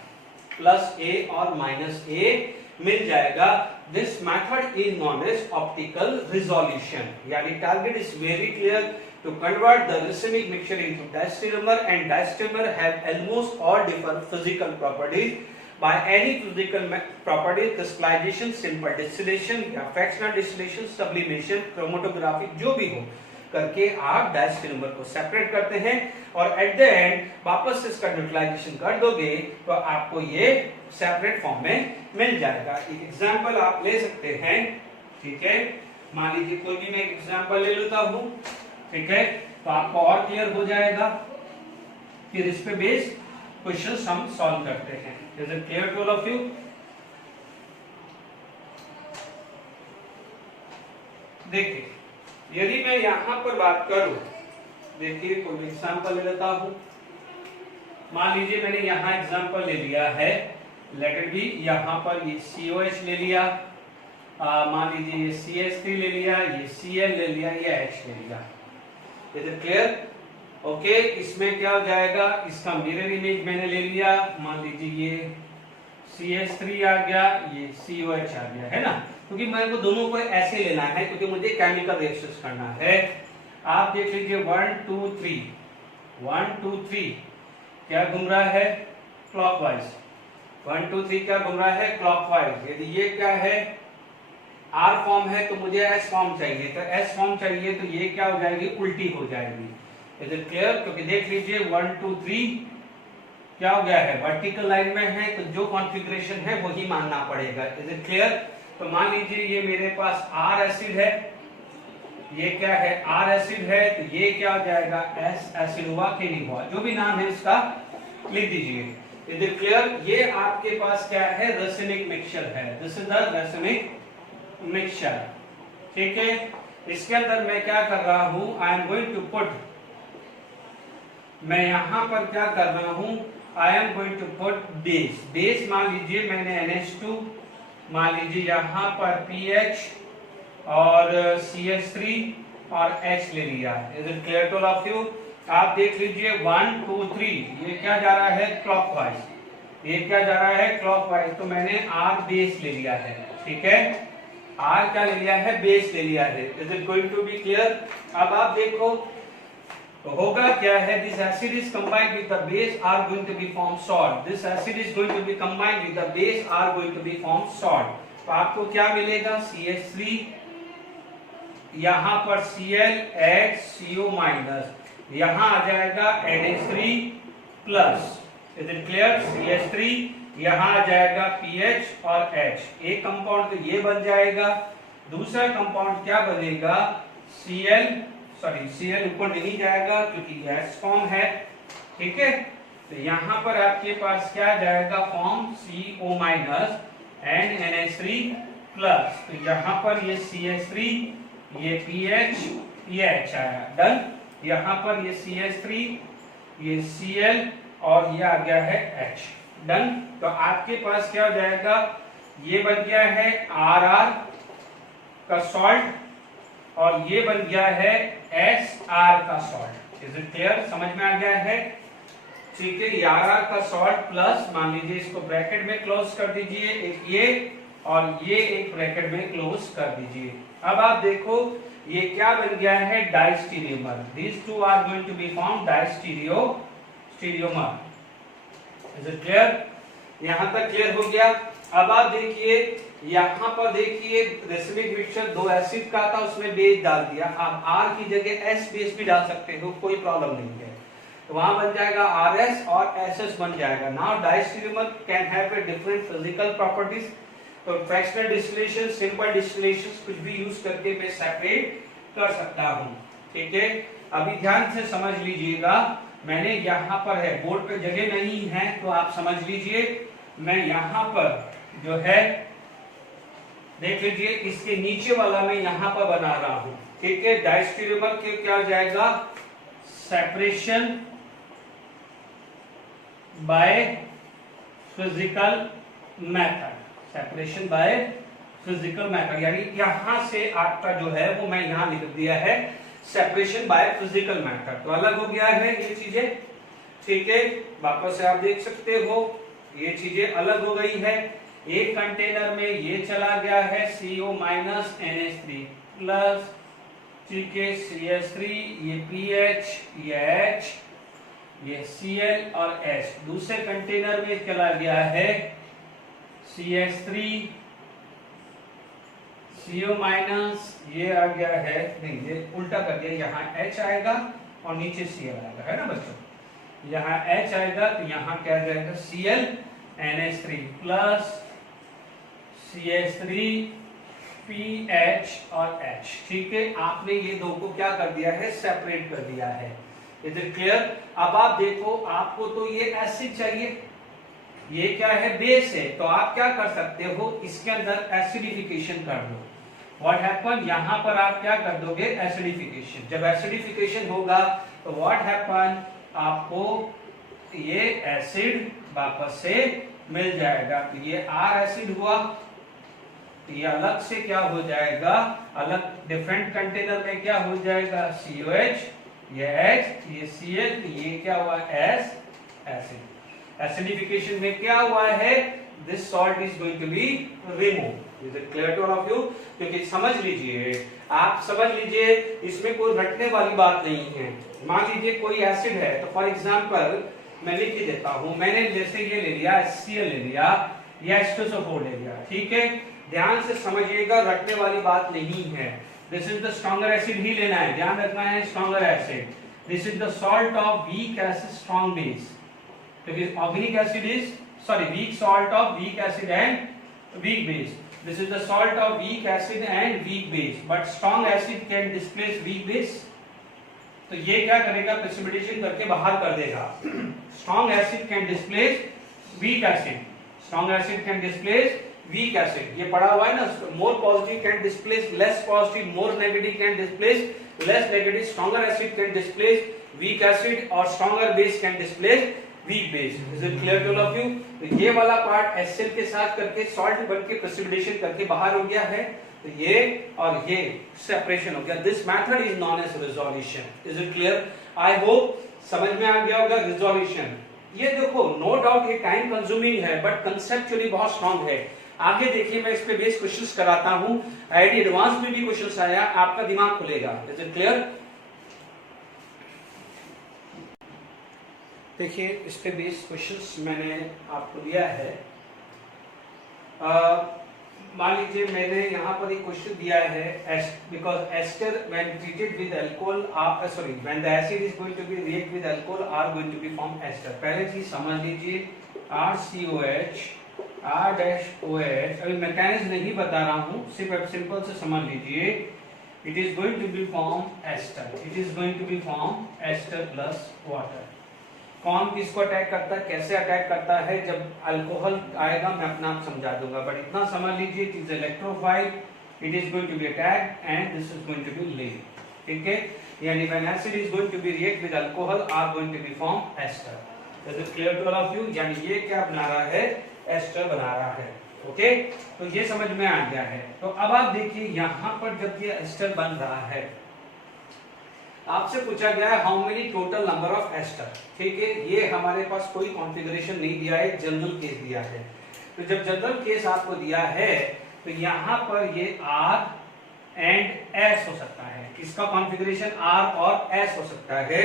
प्लस ए और माइनस ए मिल जाएगा। This method is known as optical resolution, यानी target is very clear, to convert the racemic mixture into diastereomer, and diastereomer have almost all different physical properties. By any physical property, crystallization, simple distillation या fractional distillation, sublimation, chromatography जो भी हो करके आप डायस्टेरियोमर को separate करते हैं, और एट द एंड वापस से इसका न्यूट्रलाइजेशन कर दोगे तो आपको ये सेपरेट फॉर्म में मिल जाएगा। एक एग्जांपल आप ले सकते हैं, ठीक है। मान लीजिए कोई भी मैं एक एग्जांपल ले लेता हूं, ठीक है, तो आपको और क्लियर हो जाएगा। फिर इस पे बेस क्वेश्चंस हम सॉल्व करते हैं। Is it clear to all of you? देखिए, यदि मैं यहां पर बात करूं, देखिए कोई एग्जांपल ले लेता हूं। मान लीजिए मैंने यहां एग्जांपल ले लिया है, लेट इट बी, यहां पर ये COH ले लिया, मान लीजिए ये CH3 ले लिया, ये Cl ले लिया, ये H ले लिया। Is it clear? ओके, इसमें क्या हो जाएगा, इसका मिरर इमेज मैंने ले लिया, मान लीजिए ये CH3 आ गया, ये COH आ गया, है ना, क्योंकि मेरे को दोनों को ऐसे लेना है क्योंकि मुझे केमिकल रिएक्शंस करना है। आप देख लीजिए 1 2 3, 1 2 3 क्या घूम रहा है, क्लॉकवाइज। 1 2 3 क्या घूम रहा है, क्लॉकवाइज। यदि ये क्या है, R फॉर्म है तो मुझे S फॉर्म चाहिए, तो S फॉर्म चाहिए तो ये क्या हो जाएगी, उल्टी हो जाएगी। Is it clear? क्योंकि देख लीजिए 1 2 3 क्या हो गया है, वर्टिकल लाइन में है, तो जो कॉन्फ़िगरेशन है वही मानना पड़ेगा। Is it clear? तो मान लीजिए ये मेरे पास R एसिड है, ये क्या है, R एसिड है, तो ये क्या हो जाएगा, S एसिड हुआ कि नहीं हुआ, जो भी नाम है इसका लिख दीजिए। Is it clear? ये आपके पास क्या है, रासायनिक मिक्सचर है। दिस इज द रासायनिक मिक्सचर, ठीक है। इसके अंदर मैं क्या कर रहा हूं, I am going to put, मैं यहां पर क्या कर रहा हूं, I am going to put base. Base मान लीजिए मैंने NH2, मान लीजिए यहां पर PH और CH3 और H ले लिया। Is it clear to all of you? आप देख लीजिए 1 2 3 ये क्या जा रहा है, क्लॉकवाइज, ये क्या जा रहा है, क्लॉकवाइज, तो मैंने R बेस ले लिया है, ठीक है, R क्या ले लिया है, बेस ले लिया है। Is it going to be clear? अब आप देखो तो होगा क्या है, this acid is combined with the base, are going to be form salt. This acid is going to be combined with the base, are going to be form salt. तो आपको क्या मिलेगा, CH3, यहां पर Cl H CO माइनस, यहां आ जाएगा NH3 plus. Is it clear? CH3 यहां आ जाएगा PH और H, एक कंपाउंड तो ये बन जाएगा, दूसरा कंपाउंड क्या बनेगा, Cl ऊपर नहीं जाएगा क्योंकि गैस फॉर्म है, ठीक है। तो यहां पर आपके पास क्या जाएगा, form CO minus and NH3 plus, तो यहां पर ये CH3, ये PH, ये H आया, डन। यहां पर ये CH3, ये Cl और ये आ गया है H, डन। तो आपके पास क्या हो जाएगा, ये बन गया है RR का सॉल्ट और ये बन गया है SR का सॉल्ट। Is it clear? समझ में आ गया है, ठीक है। RR का सॉल्ट प्लस, मान लीजिए इसको ब्रैकेट में क्लोज कर दीजिए, एक ये और ये एक ब्रैकेट में क्लोज कर दीजिए। अब आप देखो ये क्या बन गया है, diastereomer. This two are going to be form diastereomer. Is it clear? यहां तक क्लियर हो गया। अब आप देखिए यहां पर देखिए रेसिमिक मिक्सचर 2 एसिड का था, उसमें बेस डाल दिया, आप R की जगह S बेस भी डाल सकते हो, कोई प्रॉब्लम नहीं है, तो वहां बन जाएगा RS और SS बन जाएगा। Now diastereomer can have a different physical properties, तो फ्रैक्शनल डिस्टिलेशन, सिंपल डिस्टिलेशन कुछ भी यूज करके मैं सेपरेट कर सकता हूं, ठीक है। अभी ध्यान से समझ लीजिएगा, मैंने यहां पर है, बोर्ड पे जगह नहीं है तो आप समझ लीजिए, मैं यहां पर जो है देख लीजिए, इसके नीचे वाला मैं यहां पर बना रहा हूं, ठीक है। डाइस्टीरियोमर के क्या हो जाएगा, separation by physical method, separation by physical method, यानी यहां से आपका जो है वो मैं यहां लिख दिया है सेपरेशन बाय फिजिकल मेथड, तो अलग हो गया है ये चीजें, ठीक है। वापस से आप देख सकते हो ये चीजें अलग हो गई है। एक कंटेनर में ये चला गया है CO माइनस NH3 प्लस, ठीक है, CH3, ये PH, ये H, ये Cl और H। दूसरे कंटेनर में चला गया है CH3, CO माइनस, ये आ गया है, नहीं ये उल्टा कर दिया, यहाँ H आएगा और नीचे Cl आएगा, है ना बच्चों, यहाँ H आएगा तो यहाँ क्या आ जाएगा Cl NH3 plus CH3 PH और H। ठीक है, आपने ये दो को क्या कर दिया है, सेपरेट कर दिया है। Is it clear? अब आप देखो, आपको तो ये एसिड चाहिए, ये क्या है, बेस है, तो आप क्या कर सकते हो, इसके अंदर एसिडिफिकेशन कर दो। व्हाट हैपन, यहां पर आप क्या कर दोगे, एसिडिफिकेशन। जब एसिडिफिकेशन होगा तो व्हाट हैपन, आपको ये एसिड वापस से मिल जाएगा। तो ये R एसिड हुआ, तो ये अलग से क्या हो जाएगा, अलग डिफरेंट कंटेनर में क्या हो जाएगा, COH, ये H, ये Cl, तो ये क्या हुआ, S एसिड। एसिडिफिकेशन में क्या हुआ है, this salt is going to be remove. Is it clear to all of you? क्योंकि समझ लीजिए, आप समझ लीजिए, इसमें कोई रटने वाली बात नहीं है। मान लीजिए कोई एसिड है, तो फॉर एग्जांपल मैं लिख के देता हूं, मैंने जैसे ये ले लिया, HCl ले लिया या H2SO4 ले लिया। ठीक है, ध्यान से समझिएगा, रटने वाली बात नहीं है। This is the stronger acid ही लेना है, ध्यान रखना है, stronger acid. This is the salt of weak acid strong base, क्योंकि organic acid is weak salt of weak acid and weak base. This is the salt of weak acid and weak base, but strong acid can displace weak base. तो ये क्या करेगा, precipitation करके बाहर कर देगा। Strong acid can displace weak acid. Strong acid can displace weak acid. ये पढ़ा हुआ है ना, more positive can displace less positive, more negative can displace less negative. Stronger acid can displace weak acid और stronger base can displace weak base. Is it clear to all of you? तो ये वाला part HCl के साथ करके salt बन के precipitation करके बाहर हो गया है, तो ये और ये सेपरेशन हो गया। This method is known as resolution. Is it clear? I hope समझ में आ गया होगा रिजोल्यूशन। ये देखो, नो डाउट ये टाइम कंज्यूमिंग है, बट कंसेप्चुअली बहुत स्ट्रांग है। आगे देखिए, मैं इस पे बेस क्वेश्चंस कराता हूं, आईडी एडवांस में भी क्वेश्चंस आया, आपका दिमाग खुलेगा। Is it clear? देखिए, इस पे बेस क्वेश्चंस मैंने आपको दिया है। मान लीजिए मैंने यहाँ पर एक क्वेश्चन दिया है, because ester when treated with alcohol when the acid is going to be react with alcohol are going to be form ester. पहले चीज समझ लीजिए, RCOH R-OH, अभी मैकेनिज्म नहीं बता रहा हूँ, सिर्फ सिंपल से समझ लीजिए। It is going to be form ester, it is going to be form ester plus water. कौन किसको अटैक करता है, कैसे अटैक करता है, जब अल्कोहल आएगा मैं अपना आप समझा दूंगा, बट इतना समझ लीजिए, it is electrophile, it is going to be attack and this is going to be lead. ठीक है, यानी when acid is going to be react with alcohol are going to be form ester. Is it clear to all of you? यानी ये क्या बना रहा है, ester बना रहा है। ओके, तो ये समझ में आ गया है। तो अब आप देखिए, यहां पर जब ये एस्टर बन रहा है, आपसे पूछा गया है how many total number of ester. ठीक है, ये हमारे पास कोई कॉन्फ़िगरेशन नहीं दिया है, जनरल केस दिया है। तो जब जनरल केस आपको दिया है, तो यहाँ पर ये R एंड S हो सकता है। इसका कॉन्फ़िगरेशन R और S हो सकता है,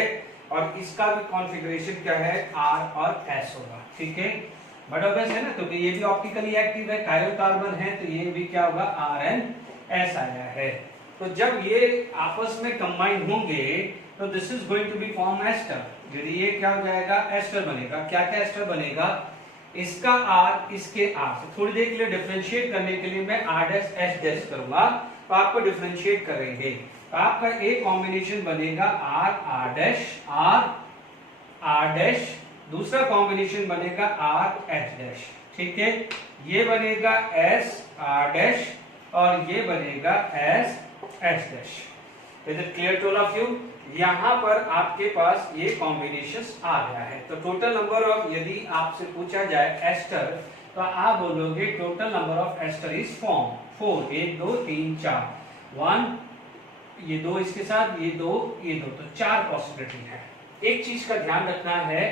और इसका भी कॉन्फ़िगरेशन क्या है, R और S होगा। ठीक है, बट ऑब्वियस है ना, क्योंकि ये भी ऑप्टिकली एक्टिव है, कायरल कार्बन है, तो ये भी क्या होगा, R एंड S आया है। तो जब ये आपस में कंबाइन होंगे, तो this is going to be form ester. यदि ये क्या हो जाएगा, एस्टर बनेगा। क्या क्या एस्टर बनेगा, इसका R इसके R। तो थोड़ी देर के लिए डिफरेंशिएट करने के लिए मैं R डैश S डैश करूंगा, तो आपको डिफरेंशिएट करेंगे, तो आपका एक कॉम्बिनेशन बनेगा R R dash R R dash, दूसरा कॉम्बिनेशन बनेगा R S डैश। ठीक है, ये बनेगा S R डैश और ये बनेगा S S dash. Is it clear to all of you? यहां पर आपके पास ये कॉम्बिनेशंस आ गया है। तो टोटल नंबर ऑफ, यदि आपसे पूछा जाए एस्टर, तो आप बोलोगे total number of ester is form 4, 1 2 3 4, 1 ये 2 इसके साथ, ये 2 ये 2, तो 4 पॉसिबिलिटी है। एक चीज का ध्यान रखना है,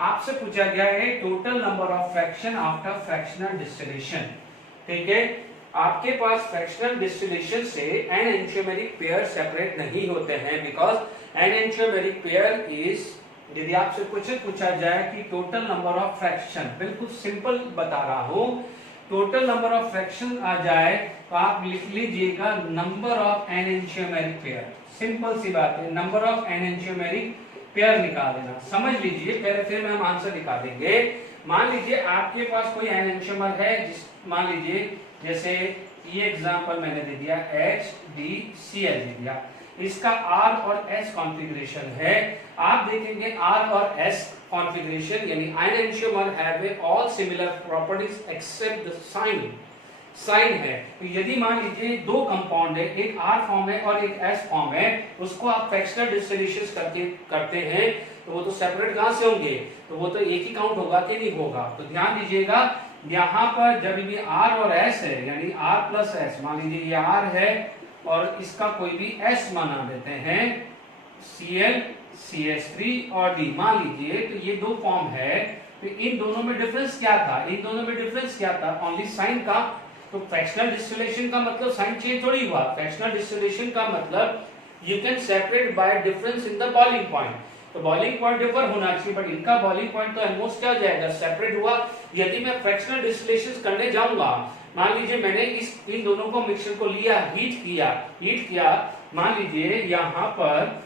आपसे पूछा गया है total number of fraction after fractional distillation. ठीक है, आपके पास फ्रैक्शनल डिस्टिलेशन से एन एंटियोमेरिक पेयर सेपरेट नहीं होते हैं, because enantiomeric pair is, यदि आपसे क्वेश्चन पूछा जाए कि टोटल नंबर ऑफ फ्रैक्शन, बिल्कुल सिंपल बता रहा हूं, टोटल नंबर ऑफ फ्रैक्शन आ जाए तो आप लिख लीजिएगा number of enantiomeric pair. Simple सी बात है, number of enantiomeric pair निकाल देना। समझ लीजिए, पहले फिर हम आंसर निकालेंगे। मान लीजिए आपके पास कोई एनेंटियोमर है, मान लीजिए जैसे ये एग्जांपल मैंने दे दिया HDCl दे दिया, इसका R और S कॉन्फ़िगरेशन है। आप देखेंगे R और S कॉन्फ़िगरेशन यानी enantiomer have all similar properties except the sign है। तो यदि मान लीजिए दो कंपाउंड है, एक R फॉर्म है और एक S फॉर्म है, उसको आप फ्रैक्शनल डिस्टिलेशन करते हैं तो वो तो सेपरेट कहां से होंगे, तो वो तो एक ही काउंट होगा कि नहीं होगा। तो ध्यान दीजिएगा यहाँ पर जब भी R और S है यानी R प्लस S, मान लीजिए ये R है और इसका कोई भी S बना देते हैं Cl CH3 और D मान लीजिए, तो ये दो फॉर्म है। तो इन दोनों में डिफरेंस क्या था, ओनली साइन का। तो फ्रैक्शनल डिस्टिलेशन का मतलब साइन चेंज थोड़ी हुआ, फ्रैक्शनल डिस्टिलेशन का मतलब you can separate by difference in the boiling point. तो बॉइलिंग पॉइंट डिफर होना चाहिए, बट इनका बॉइलिंग पॉइंट तो ऑलमोस्ट क्या हो जाएगा, सेपरेट हुआ। यदि मैं फ्रैक्शनल डिस्टिलेशन करने जाऊंगा, मान लीजिए मैंने इन दोनों को मिक्सचर को लिया, हीट किया, मान लीजिए यहाँ पर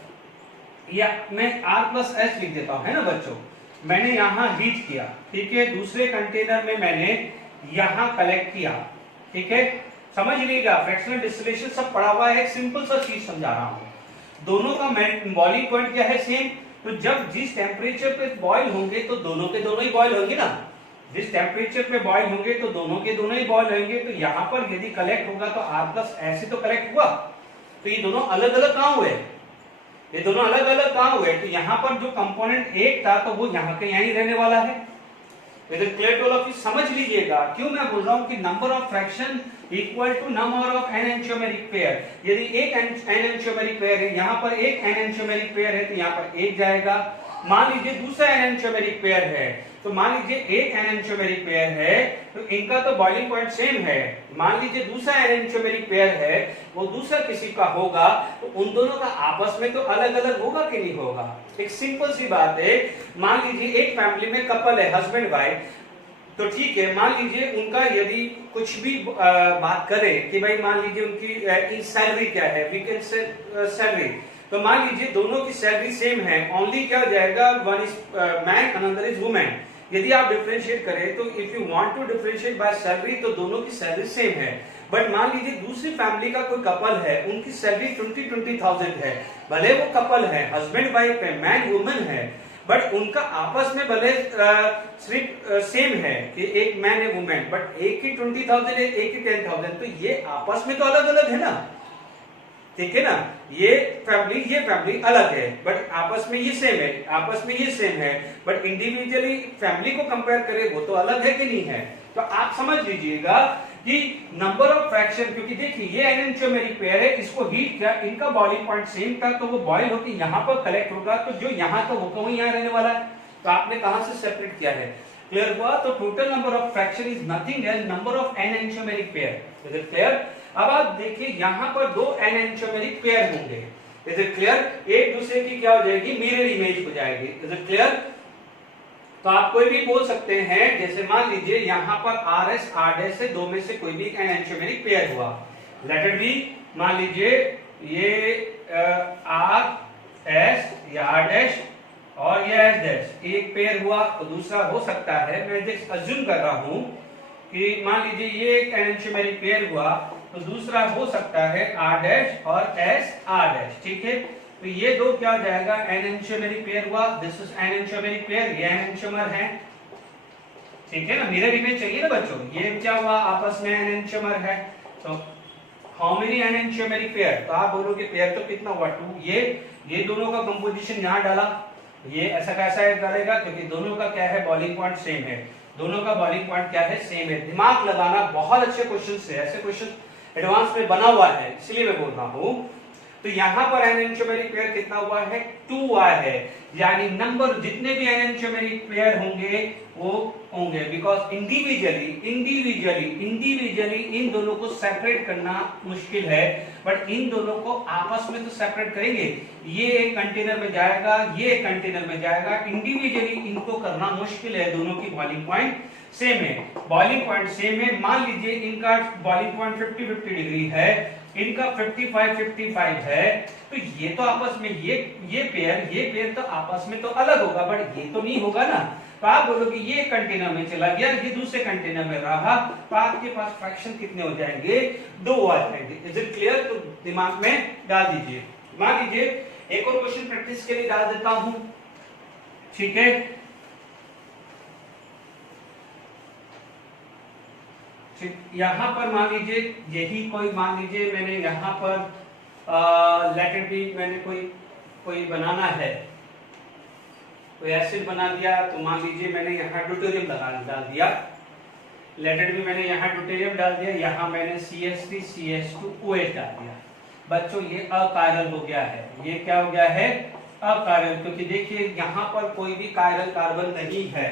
या मैं R+S लिख देता हूं, है ना बच्चों। मैंने यहाँ हीट किया, ठीक है, दूसरे कंटेनर में मैंने यहाँ कलेक्ट किया, ठीक है। समझ लीजिएगा फ्रैक्शनल डिस्टिलेशन सब पढ़ा हुआ है, एक सिंपल सा चीज समझा रहा हूँ। दोनों का बॉइलिंग पॉइंट क्या है, सेम। तो जब जिस टेम्परेचर पे बॉयल होंगे तो दोनों के दोनों ही बॉयल होंगे ना, जिस टेम्परेचर पे बॉयल होंगे तो दोनों के दोनों ही बॉयल होंगे। तो यहाँ पर यदि कलेक्ट होगा तो R+S तो कलेक्ट हुआ, तो ये दोनों अलग अलग कहां हुए, ये दोनों अलग अलग कहां हुए। तो यहाँ पर जो कंपोनेंट एक था तो वो यहाँ के यहाँ ही रहने वाला है। Clear to all of you, समझ लीजिएगा क्यों मैं बोल रहा हूँ कि number of fraction equal to number of enantiomeric pair. यदि एक एनेंटियोमेरिक पेयर है, यहाँ पर एक एनेंटियोमेरिक पेयर है तो यहाँ पर एक जाएगा। मान लीजिए दूसरा एनेंटियोमेरिक पेयर है, तो मान लीजिए एक एनेंटियोमेरिक पेयर है तो इनका तो बॉइलिंग पॉइंट सेम है। मान लीजिए दूसरा एनेंटियोमेरिक पेयर है, वो दूसरा किसी का होगा, तो उन दोनों का आपस में तो अलग अलग होगा कि नहीं होगा। एक सिंपल सी बात है, मान लीजिए एक फैमिली में कपल है, हस्बैंड वाइफ, तो ठीक है, मान लीजिए उनका यदि कुछ भी बात करें कि भाई मान लीजिए उनकी सैलरी क्या है, वी कैन से सैलरी, तो मान लीजिए दोनों की सैलरी सेम है, ओनली क्या हो जाएगा, one is man another is women. यदि आप डिफरेंशिएट करें तो if you want to differentiate by salary तो दोनों की सैलरी सेम है। बट मान लीजिए दूसरी फैमिली का कोई कपल है, उनकी सैलरी 20,000 है, भले वो कपल है, हस्बैंड वाइफ है, मैन वुमेन है, बट उनका आपस में भले सिर्फ सेम है कि एक मैन है वुमेन, बट एक की 20,000 है, एक की 10,000, तो ये आपस में तो अलग अलग है ना, ठीक है ना। ये फैमिली अलग है, बट आपस में ये सेम है, बट इंडिविजुअली फैमिली को कंपेयर करें वो तो अलग है कि नहीं है। तो आप समझ लीजिएगा कि नंबर ऑफ फ्रैक्शन, क्योंकि देखिए ये एनेंटियोमेरिक पेयर है, इसको हीट किया, इनका बॉइलिंग पॉइंट सेम था, तो वो बॉयल होकर यहाँ पर कलेक्ट होगा, तो जो यहाँ तो वो वही यहाँ रहने वाला है। तो आपने कहां से सेपरेट किया है, क्लियर हुआ। तो total number of fraction is nothing as number of enantiomeric pair. Is it clear. अब आप देखिए यहाँ पर दो एनेंटियोमेरिक पेयर होंगे, इज इट क्लियर, एक दूसरे की क्या हो जाएगी, मिरर इमेज हो जाएगी। Is it clear. तो आप कोई भी बोल सकते हैं, जैसे मान लीजिए यहाँ पर RS R' से दो में से कोई भी एनेंटियोमेरिक पेयर हुआ, लेट इट बी, मान लीजिए ये RS या R' और ये S' एक पेयर हुआ, तो दूसरा हो सकता है, मैं जस्ट अज्यूम कर रहा हूं कि मान लीजिए ये एक एनेंटियोमेरिक पेयर हुआ, तो दूसरा हो सकता है R' और S R', ठीक है। तो ये दो क्या हो जाएगा, एनेंटियोमेरिक पेयर हुआ, दिस इज एनेंटियोमेरिक पेयर, ये एनेंटियोमर है, ठीक है ना, मिरर इमेज चाहिए ना बच्चों। ये क्या हुआ, आपस में एनेंटियोमर है, तो हाउ मेनी एनेंटियोमेरिक पेयर, तो आप बोलोगे पेयर तो कितना हुआ, 2। ये दोनों का कंपोजिशन यहां डाला, ये ऐसा कैसा डालेगा, क्योंकि दोनों का क्या है, बॉइलिंग पॉइंट सेम है, दोनों का बॉइलिंग पॉइंट क्या है, सेम है। दिमाग लगाना, बहुत अच्छे क्वेश्चन है, ऐसे क्वेश्चन एडवांस में बना हुआ है, इसलिए मैं बोल रहा हूं। तो यहाँ पर एनेंटियोमेरिक पेयर कितना हुआ है, 2 हुआ है, यानी नंबर जितने भी एनेंटियोमेरिक पेयर होंगे वो होंगे, बिकॉज इंडिविजुअली इन दोनों को सेपरेट करना मुश्किल है, बट इन दोनों को आपस में तो सेपरेट करेंगे। ये एक कंटेनर में जाएगा, ये एक कंटेनर में जाएगा, इंडिविजुअली इनको करना मुश्किल है, दोनों की बॉइलिंग पॉइंट सेम है, बॉइलिंग पॉइंट सेम है। मान लीजिए इनका बॉइलिंग पॉइंट 50-50 डिग्री है, इनका 55-55 है, तो ये तो आपस में ये पेयर तो आपस में तो अलग होगा, बट ये तो नहीं होगा ना। तो आप बोलोगे ये कंटेनर में चला गया, ये दूसरे कंटेनर में रहा, तो आपके पास फ्रैक्शन कितने हो जाएंगे? 2 आ जाएंगे। Is it clear? तो दिमाग में डाल दीजिए। मान लीजिए एक और क्वेश्चन प्रैक्टिस के लिए डाल देता हूं, ठीक है। यहां पर मान लीजिए यही कोई, मान लीजिए मैंने यहां पर लेटर बी मैंने कोई बनाना है, कोई एसिड बना दिया, तो मान लीजिए मैंने यहाँ ड्यूटेरियम डाल दिया, लेटर बी मैंने यहाँ ड्यूटेरियम डाल दिया, यहाँ मैंने CH3 CH2 OH डाल दिया। बच्चों ये अकायरल हो गया है। ये क्या हो गया है? अकायरल, क्योंकि देखिए यहाँ पर कोई भी कायरल कार्बन नहीं है।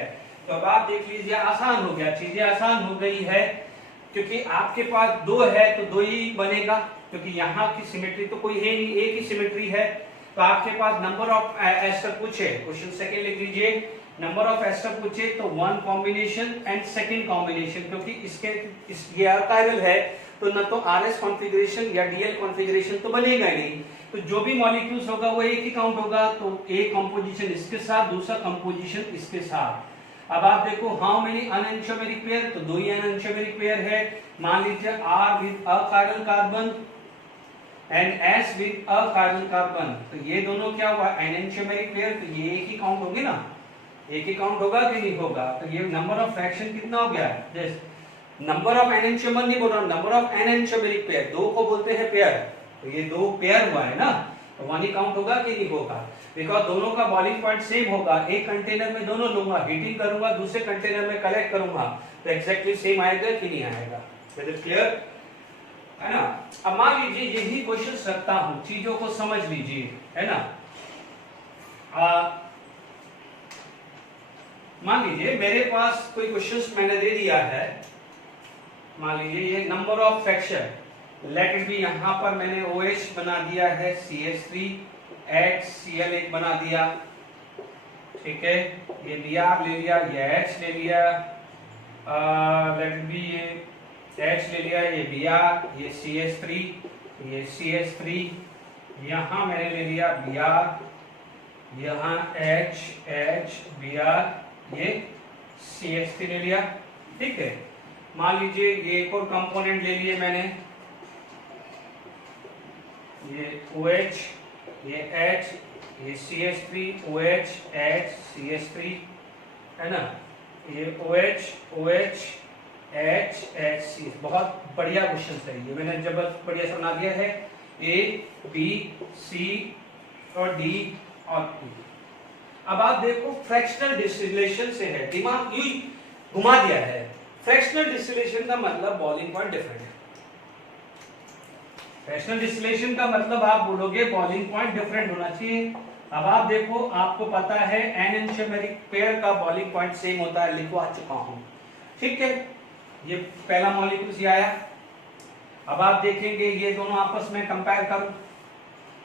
तो अब आप देख लीजिए, आसान हो गया, चीजें आसान हो गई है, क्योंकि आपके पास 2 है तो 2 ही बनेगा, क्योंकि यहाँ की सिमेट्री तो कोई है नहीं, एक ही सिमेट्री है। तो आपके पास नंबर ऑफ एस्टर पूछे, क्वेश्चन सेकंड लिख लीजिए, नंबर ऑफ एस्टर पूछे तो 1 कॉम्बिनेशन एंड सेकंड कॉम्बिनेशन, क्योंकि ये अकायरल है तो न तो RS कॉन्फ़िगरेशन या DL कॉन्फ़िगरेशन तो बनेगा ही नहीं। तो जो भी मॉलिक्यूल्स होगा वो एक ही काउंट होगा, तो एक कंपोजिशन इसके साथ, दूसरा कंपोजिशन इसके साथ। अब आप देखो हाउ मेनी अनएंटियोमेरिक पेयर, तो 2 ही अनएंटियोमेरिक पेयर है। मान लीजिए R with achiral carbon and S with achiral carbon, तो ये दोनों क्या हुआ? एनएंटियोमेरिक पेयर, तो ये एक ही काउंट होगी ना, एक ही काउंट होगा कि नहीं होगा? तो ये नंबर ऑफ फ्रैक्शन कितना हो गया? जैसे नंबर ऑफ एनएंटियोमर नहीं बोल रहा हूं, नंबर ऑफ एनएंटियोमेरिक पेयर, 2 को बोलते हैं पेयर, तो ये 2 पेयर हुआ है ना, तो 1 ही काउंट होगा कि नहीं होगा? बिकॉज दोनों का बॉइलिंग पॉइंट सेम होगा, एक कंटेनर में दोनों लूंगा, हीटिंग करूंगा, दूसरे कंटेनर में कलेक्ट करूंगा, तो एक्जैक्टली सेम आएगा कि नहीं आएगा? Is it clear? है ना। अब मान लीजिए यही क्वेश्चन रखता हूं, चीजों को समझ लीजिए, है ना। मान लीजिए मेरे पास कोई क्वेश्चन मैंने दे दिया है, मान लीजिए ये number of fraction, late it B, यहां पर मैंने OH बना दिया है, CH3HCl एक बना दिया, ठीक है, ये Br ले लिया, ये H ले लिया, लेट इट बी ये H ले लिया, ये Br, ये CH3, ये CH3, यहां मैंने ले लिया Br, यहां H Br, ये CH3 ले लिया, ठीक है। मान लीजिए ये एक और कंपोनेंट ले लिए मैंने, ये OH, ये H, ये CH3 OH H CH3, है ना, ये OH OH H H C। बहुत बढ़िया क्वेश्चन है ये, मैंने जब बढ़िया सुना दिया है, A B C और D और E। अब आप देखो फ्रैक्शनल डिस्टिलेशन से है, दिमाग यूं घुमा दिया है। फ्रैक्शनल डिस्टिलेशन का मतलब बॉइलिंग पॉइंट डिफरेंट है। फ्रैक्शनल डिस्टिलेशन का मतलब आप बोलोगे बॉइलिंग पॉइंट डिफरेंट होना चाहिए। अब आप देखो, आपको पता है एनएंटियोमेरिक पेयर का बॉइलिंग पॉइंट सेम होता है, लिखवा चुका हूं, ठीक है। ये पहला मॉलिक्यूल से आया। अब आप देखेंगे ये दोनों आपस में कंपेयर करो,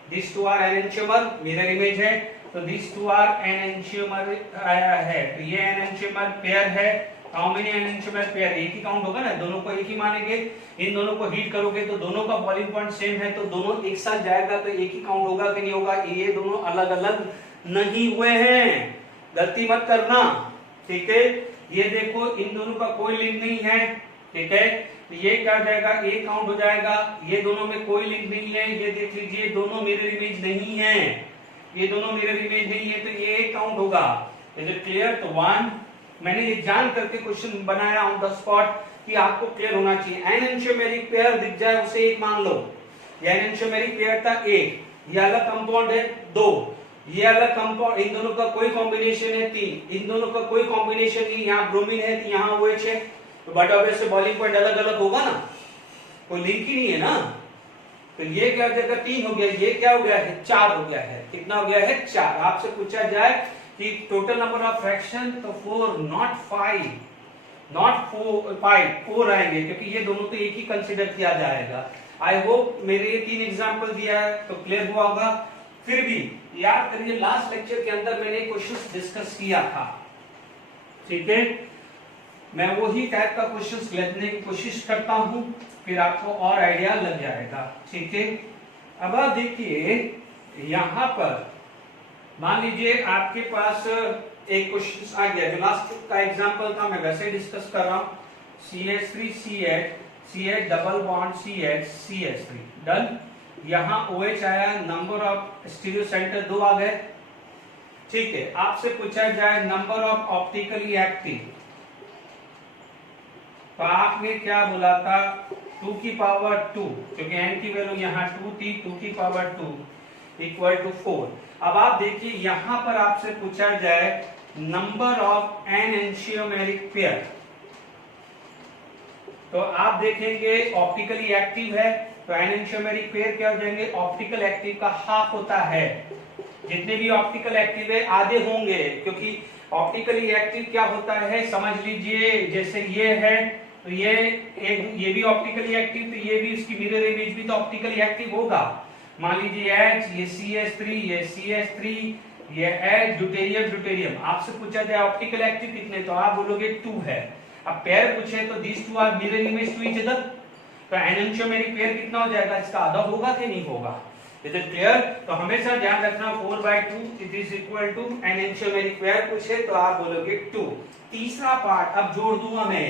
this two are enantiomer, mirror image है, तो दिस टू आर एनएंटियोमर है, तो ये एनएंटियोमर पेयर है। How many enantiomer pair? एक ही काउंट होगा ना, दोनों को एक ही मानेंगे। इन दोनों को हीट करोगे तो दोनों का बॉइलिंग पॉइंट सेम है, तो दोनों एक साथ जाएगा तो एक ही काउंट होगा कि नहीं होगा? ये दोनों अलग अलग नहीं हुए हैं, गलती मत करना, ठीक है। ये देखो इन दोनों का कोई लिंक नहीं है, ठीक है, तो ये क्या हो जाएगा? एक काउंट हो जाएगा। ये दोनों में कोई लिंक नहीं है, ये देख लीजिए दोनों मिरर इमेज नहीं है, ये दोनों मिरर इमेज नहीं है, तो ये एक काउंट होगा। Is it clear? तो 1 मैंने ये जान करके क्वेश्चन बनाया ऑन द स्पॉट कि आपको क्लियर होना चाहिए। एनएंटियोमेरिक पेयर दिख जाए उसे एक मान लो, ये एनएंटियोमेरिक पेयर था 1, ये अलग कंपाउंड है 2, ये अलग कंपाउंड, इन दोनों का कोई कॉम्बिनेशन है 3, इन दोनों का कोई कॉम्बिनेशन नहीं, यहाँ ब्रोमीन है तो यहाँ OH है, तो बट ऑब्वियसली बॉइलिंग पॉइंट अलग अलग होगा ना, कोई लिंक ही नहीं है ना। तो ये क्या हो जाएगा? 3 हो गया, ये क्या हो गया है? 4 हो गया है। कितना हो गया है? 4। आपसे पूछा जाए कि टोटल नंबर ऑफ फ्रैक्शन, तो 4 नॉट 5, नॉट 4 आएंगे, क्योंकि ये दोनों तो एक ही कंसीडर किया जाएगा। आई होप मेरे ये 3 एग्जांपल दिया है तो क्लियर हुआ होगा। फिर भी याद करिए, लास्ट लेक्चर के अंदर मैंने क्वेश्चंस डिस्कस किया था, ठीक है। मैं वही टाइप का क्वेश्चंस लेने की कोशिश करता हूं, फिर आपको और आइडिया लग जाएगा। ठीक है, अब आप देखिए यहां पर मान लीजिए आपके पास एक क्वेश्चन आ गया, जो लास्ट का एग्जांपल था मैं वैसे डिस्कस कर रहा हूं। CH3 CH double bond CH3 done. यहां OH आया, नंबर ऑफ स्टीरियो सेंटर 2 आ गए। ठीक है, आपसे पूछा जाए नंबर ऑफ ऑप्टिकली एक्टिव, तो आपने क्या बोला था 2 की पावर 2, क्योंकि n की वैल्यू यहाँ 2 थी, 2 की पावर 2 इक्वल टू 4। अब आप देखिए यहां पर आपसे पूछा जाए नंबर ऑफ n एंशियोमेरिक पेयर, तो आप देखेंगे ऑप्टिकली एक्टिव है तो n एंशियोमेरिक पेयर क्या हो जाएंगे, ऑप्टिकल एक्टिव का हाफ होता है। जितने भी ऑप्टिकल एक्टिव है आधे होंगे, क्योंकि ऑप्टिकली एक्टिव क्या होता है समझ लीजिए, जैसे ये है तो ये भी ऑप्टिकली एक्टिव, तो ये भी इसकी मिरर इमेज भी तो ऑप्टिकली एक्टिव होगा। मान लीजिए H, ये CH3, ये CH3, ये H, ड्यूटेरियम। आपसे पूछा जाए ऑप्टिकल एक्टिव कितने, तो आप बोलोगे 2 है। अब पेयर पूछे तो these two are mirror image to each other, तो एनएंशियोमेरिक पेयर कितना हो जाएगा, इसका आधा होगा कि नहीं होगा। Is it clear? तो हमेशा ध्यान रखना 4/2 it is equal to enantiomeric pair पूछे तो आप बोलोगे 2। तीसरा पार्ट अब जोड़ दूंगा मैं,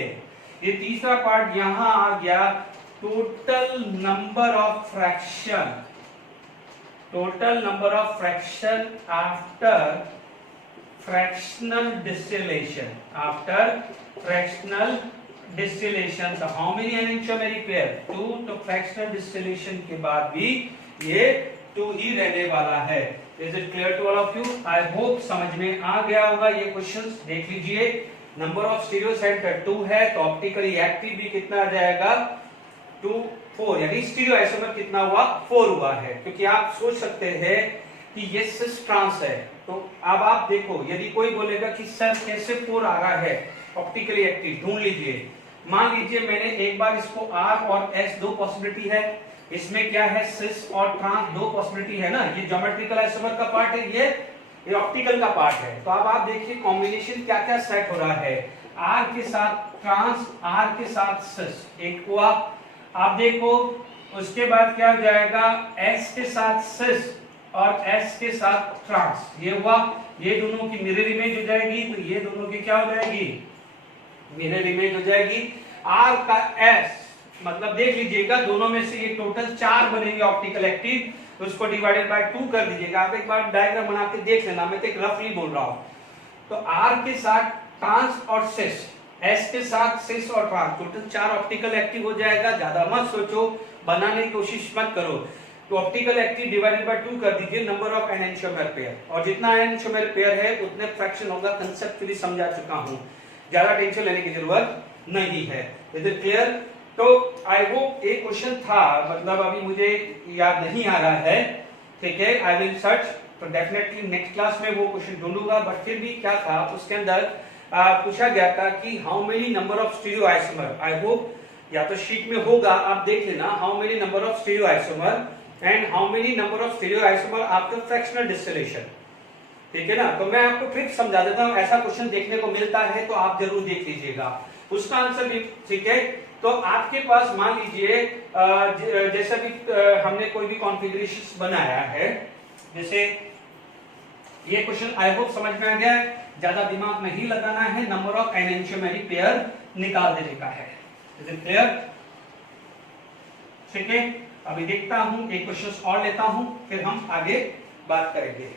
ये तीसरा पार्ट यहां आ गया, total number of fraction, total number of fraction after fractional distillation, so how many enantiomeric pair 2, तो fractional distillation के बाद भी ये 2 ही रहने वाला है। Is it clear to all of you? I hope समझ में आ गया होगा ये क्वेश्चंस। देख लीजिए नंबर ऑफ स्टीरियो सेंटर 2 है तो ऑप्टिकली एक्टिव भी कितना आ जाएगा 2 4, यानी स्टीरियो आइसोमर कितना हुआ 4 हुआ है। क्योंकि आप सोच सकते हैं कि ये सिस ट्रांस है, तो अब आप देखो यदि कोई बोलेगा कि सर कैसे 4 आ रहा है ऑप्टिकली एक्टिव, ढूंढ लीजिए। मान लीजिए मैंने एक बार इसको R और S 2 पॉसिबिलिटी है, इसमें क्या है सिस और ट्रांस 2 पॉसिबिलिटी है ना, ये ज्योमेट्रिकल आइसोमर का पार्ट है, ये ऑप्टिकल का पार्ट है। तो अब आप देखिए कॉम्बिनेशन क्या क्या सेट हो रहा है, R के साथ ट्रांस, R के साथ सिस एक हुआ। आप देखो उसके बाद क्या हो जाएगा S के साथ सिस और S के साथ ट्रांस, ये हुआ। ये दोनों की मिरर इमेज हो जाएगी, तो ये दोनों की क्या हो जाएगी मिरर इमेज हो जाएगी। R का S मतलब देख लीजिएगा दोनों में से ये टोटल 4 बनेंगे ऑप्टिकल एक्टिव, तो उसको डिवाइडेड बाय 2 कर दीजिएगा। आप एक बार डायग्राम बना के देख लेना, मैं तो एक रफली बोल रहा हूं। तो R के साथ ट्रांस और सिस, S के साथ सिस और ट्रांस, टोटल 4 ऑप्टिकल एक्टिव हो जाएगा। ज्यादा मत सोचो, बनाने की कोशिश मत करो। तो ऑप्टिकल एक्टिव डिवाइडेड बाय 2 कर दीजिए नंबर ऑफ एनेंशियोमेर पेयर, और जितना एनेंशियोमेर पेयर है उतने फ्रैक्शन होगा। कंसेप्चुअली समझा चुका हूं, ज्यादा टेंशन लेने की जरूरत नहीं है। Is it clear? तो आई होप एक क्वेश्चन था, मतलब अभी मुझे याद नहीं आ रहा है, ठीक है, आई विल सर्च, तो डेफिनेटली नेक्स्ट क्लास में वो क्वेश्चन ढूंढूंगा। बट फिर भी क्या था उसके अंदर पूछा गया था कि how many number of stereo isomer, I hope या तो शीट में होगा, आप देख लेना, how many number of stereo isomer and how many number of stereo isomer after fractional distillation, ठीक है ना। तो मैं आपको ट्रिक समझा देता हूं, ऐसा क्वेश्चन देखने को मिलता है तो आप जरूर देख लीजिएगा, उसका आंसर भी ठीक है। तो आपके पास मान लीजिए जैसा भी हमने कोई भी कॉन्फ़िगरेशन बनाया है, जैसे ये क्वेश्चन आई होप समझ में आ गया है, ज्यादा दिमाग नहीं लगाना है, नंबर ऑफ एनेंशियोमेरिक पेयर निकाल देने का है। Is it clear? ठीक है, अभी देखता हूं एक क्वेश्चन और लेता हूं, फिर हम आगे बात करेंगे।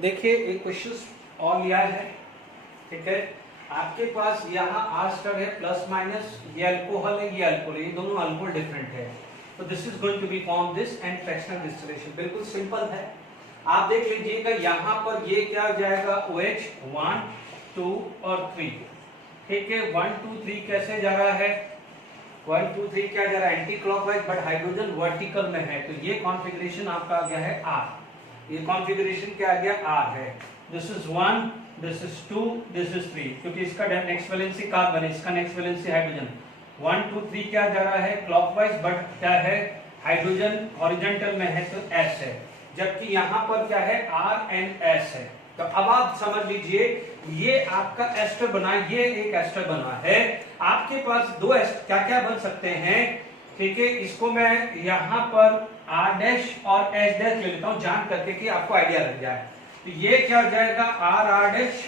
देखिए एक क्वेश्चन और लिया है, ठीक है। आपके पास यहाँ आस्टर है प्लस माइनस, ये अल्कोहल है, ये अल्कोहल है, ये दोनों अल्कोहल डिफरेंट है। तो this is going to be form this and fractional distillation, बिल्कुल सिंपल है। आप देख लीजिएगा यहाँ पर ये क्या हो जाएगा OH 1 2 और 3, ठीक है। 1 2 3 कैसे जा रहा है, 1 2 3 क्या जा रहा है anti clockwise, but hydrogen vertical में है, तो ये कॉन्फ़िगरेशन आपका आ गया है R, ये कॉन्फ़िगरेशन क्या आ गया R है। This is 1, this is 2, this is 3, क्योंकि इसका नेक्स्ट वैलेंसी कार्बन है, इसका नेक्स्ट वैलेंसी हाइड्रोजन। 1 2 3 क्या जा रहा है क्लॉकवाइज, बट क्या है हाइड्रोजन हॉरिजॉन्टल में है तो S है, जबकि यहाँ पर क्या है R एंड S है। तो अब आप समझ लीजिए ये आपका एस्टर बना, ये एक एस्टर बना है। आपके पास दो एस्टर क्या क्या बन सकते हैं, ठीक है। इसको मैं यहां पर R डैश और S डैश ले लेता हूं जान करके कि आपको आइडिया लग जाए। तो ये क्या हो जाएगा R डैश,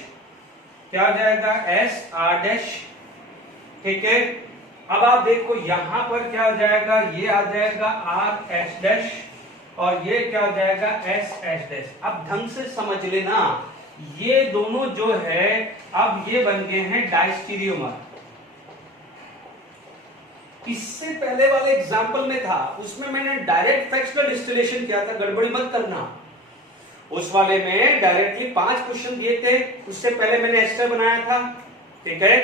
क्या हो जाएगा S R डैश, ठीक है। अब आप देखो यहां पर क्या हो जाएगा, ये आ जाएगा R S डैश और ये क्या हो जाएगा S S डैश। अब ढंग से समझ लेना, ये दोनों जो है अब ये बन गए हैं डायस्टीरियोमर। इससे पहले वाले एग्जाम्पल में था, उसमें मैंने डायरेक्ट फ्रैक्शनल डिस्टिलेशन किया था, गड़बड़ी मत करना। उस वाले में डायरेक्टली 5 क्वेश्चन दिए थे, उससे पहले मैंने एस्टर बनाया था, ठीक है,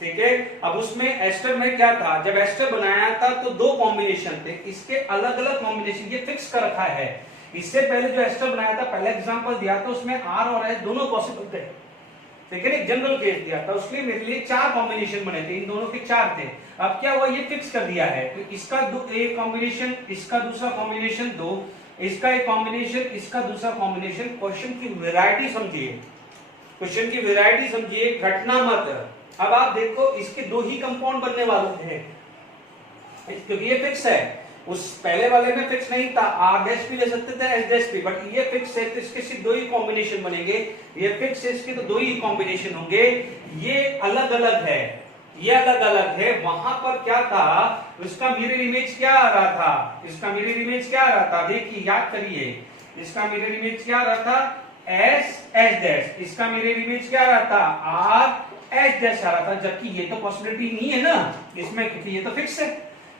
ठीक है। अब उसमें एस्टर में क्या था, जब एस्टर बनाया था तो 2 कॉम्बिनेशन थे, इसके अलग अलग कॉम्बिनेशन ये फिक्स कर रखा है। इससे पहले जो एस्टर बनाया था, पहला एग्जांपल दिया था, उसमें R और S दोनों पॉसिबल थे, ठीक है। एक जनरल केस दिया था, उसके लिए मेरे लिए 4 कॉम्बिनेशन बने थे, इन दोनों के 4 थे। अब क्या हुआ, ये फिक्स कर दिया है, तो इसका एक कॉम्बिनेशन, इसका दूसरा कॉम्बिनेशन 2, इसका एक कॉम्बिनेशन, इसका दूसरा कॉम्बिनेशन। क्वेश्चन की वैरायटी समझिए, क्वेश्चन की वैरायटी समझिए, घटना मत। अब आप देखो इसके 2 ही कंपाउंड बनने वाले हैं, क्योंकि ये फिक्स है। उस पहले वाले में फिक्स नहीं था, R डैश भी ले सकते थे, S डैश भी, बट ये फिक्स है तो इसके सिर्फ 2 ही कॉम्बिनेशन बनेंगे। ये फिक्स है, इसके तो 2 ही कॉम्बिनेशन होंगे। ये अलग अलग है, ये अलग अलग है। वहां पर क्या था, इसका मिरर इमेज क्या आ रहा था, इसका मिरर इमेज क्या आ रहा था, देखिए याद करिए, इसका मिरर इमेज क्या आ रहा था S S डैश, इसका मिरर इमेज क्या आ रहा था R S डैश आ रहा था। जबकि ये तो पॉसिबिलिटी नहीं है ना इसमें, क्योंकि ये तो फिक्स है।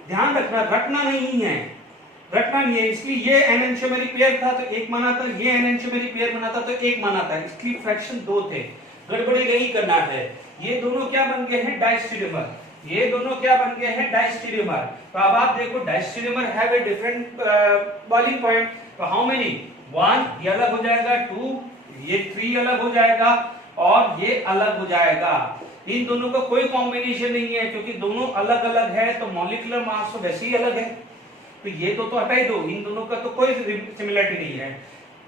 ध्यान रखना, रटना नहीं है, रटना नहीं है। इसलिए ये एनेंटियोमेरिक पेयर था तो 1 माना था, ये एनेंटियोमेरिक पेयर बना था तो 1 माना था, इसलिए फ्रैक्शन 2 थे। गड़बड़ी नहीं करना है। ये दोनों क्या बन गए हैं डायस्टीरियोमर, ये दोनों क्या बन गए हैं डायस्टीरियोमर। तो अब आप देखो diastereomer have a different boiling point. तो हाउ मेनी, 1 ये अलग हो जाएगा, 2 ये 3 अलग हो जाएगा और ये अलग हो जाएगा। इन दोनों का कोई कॉम्बिनेशन नहीं है, क्योंकि दोनों अलग अलग है, तो मॉलिक्यूलर मास तो वैसे ही अलग है। तो ये तो हटा ही दो, इन दोनों का तो कोई सिमिलरिटी नहीं है।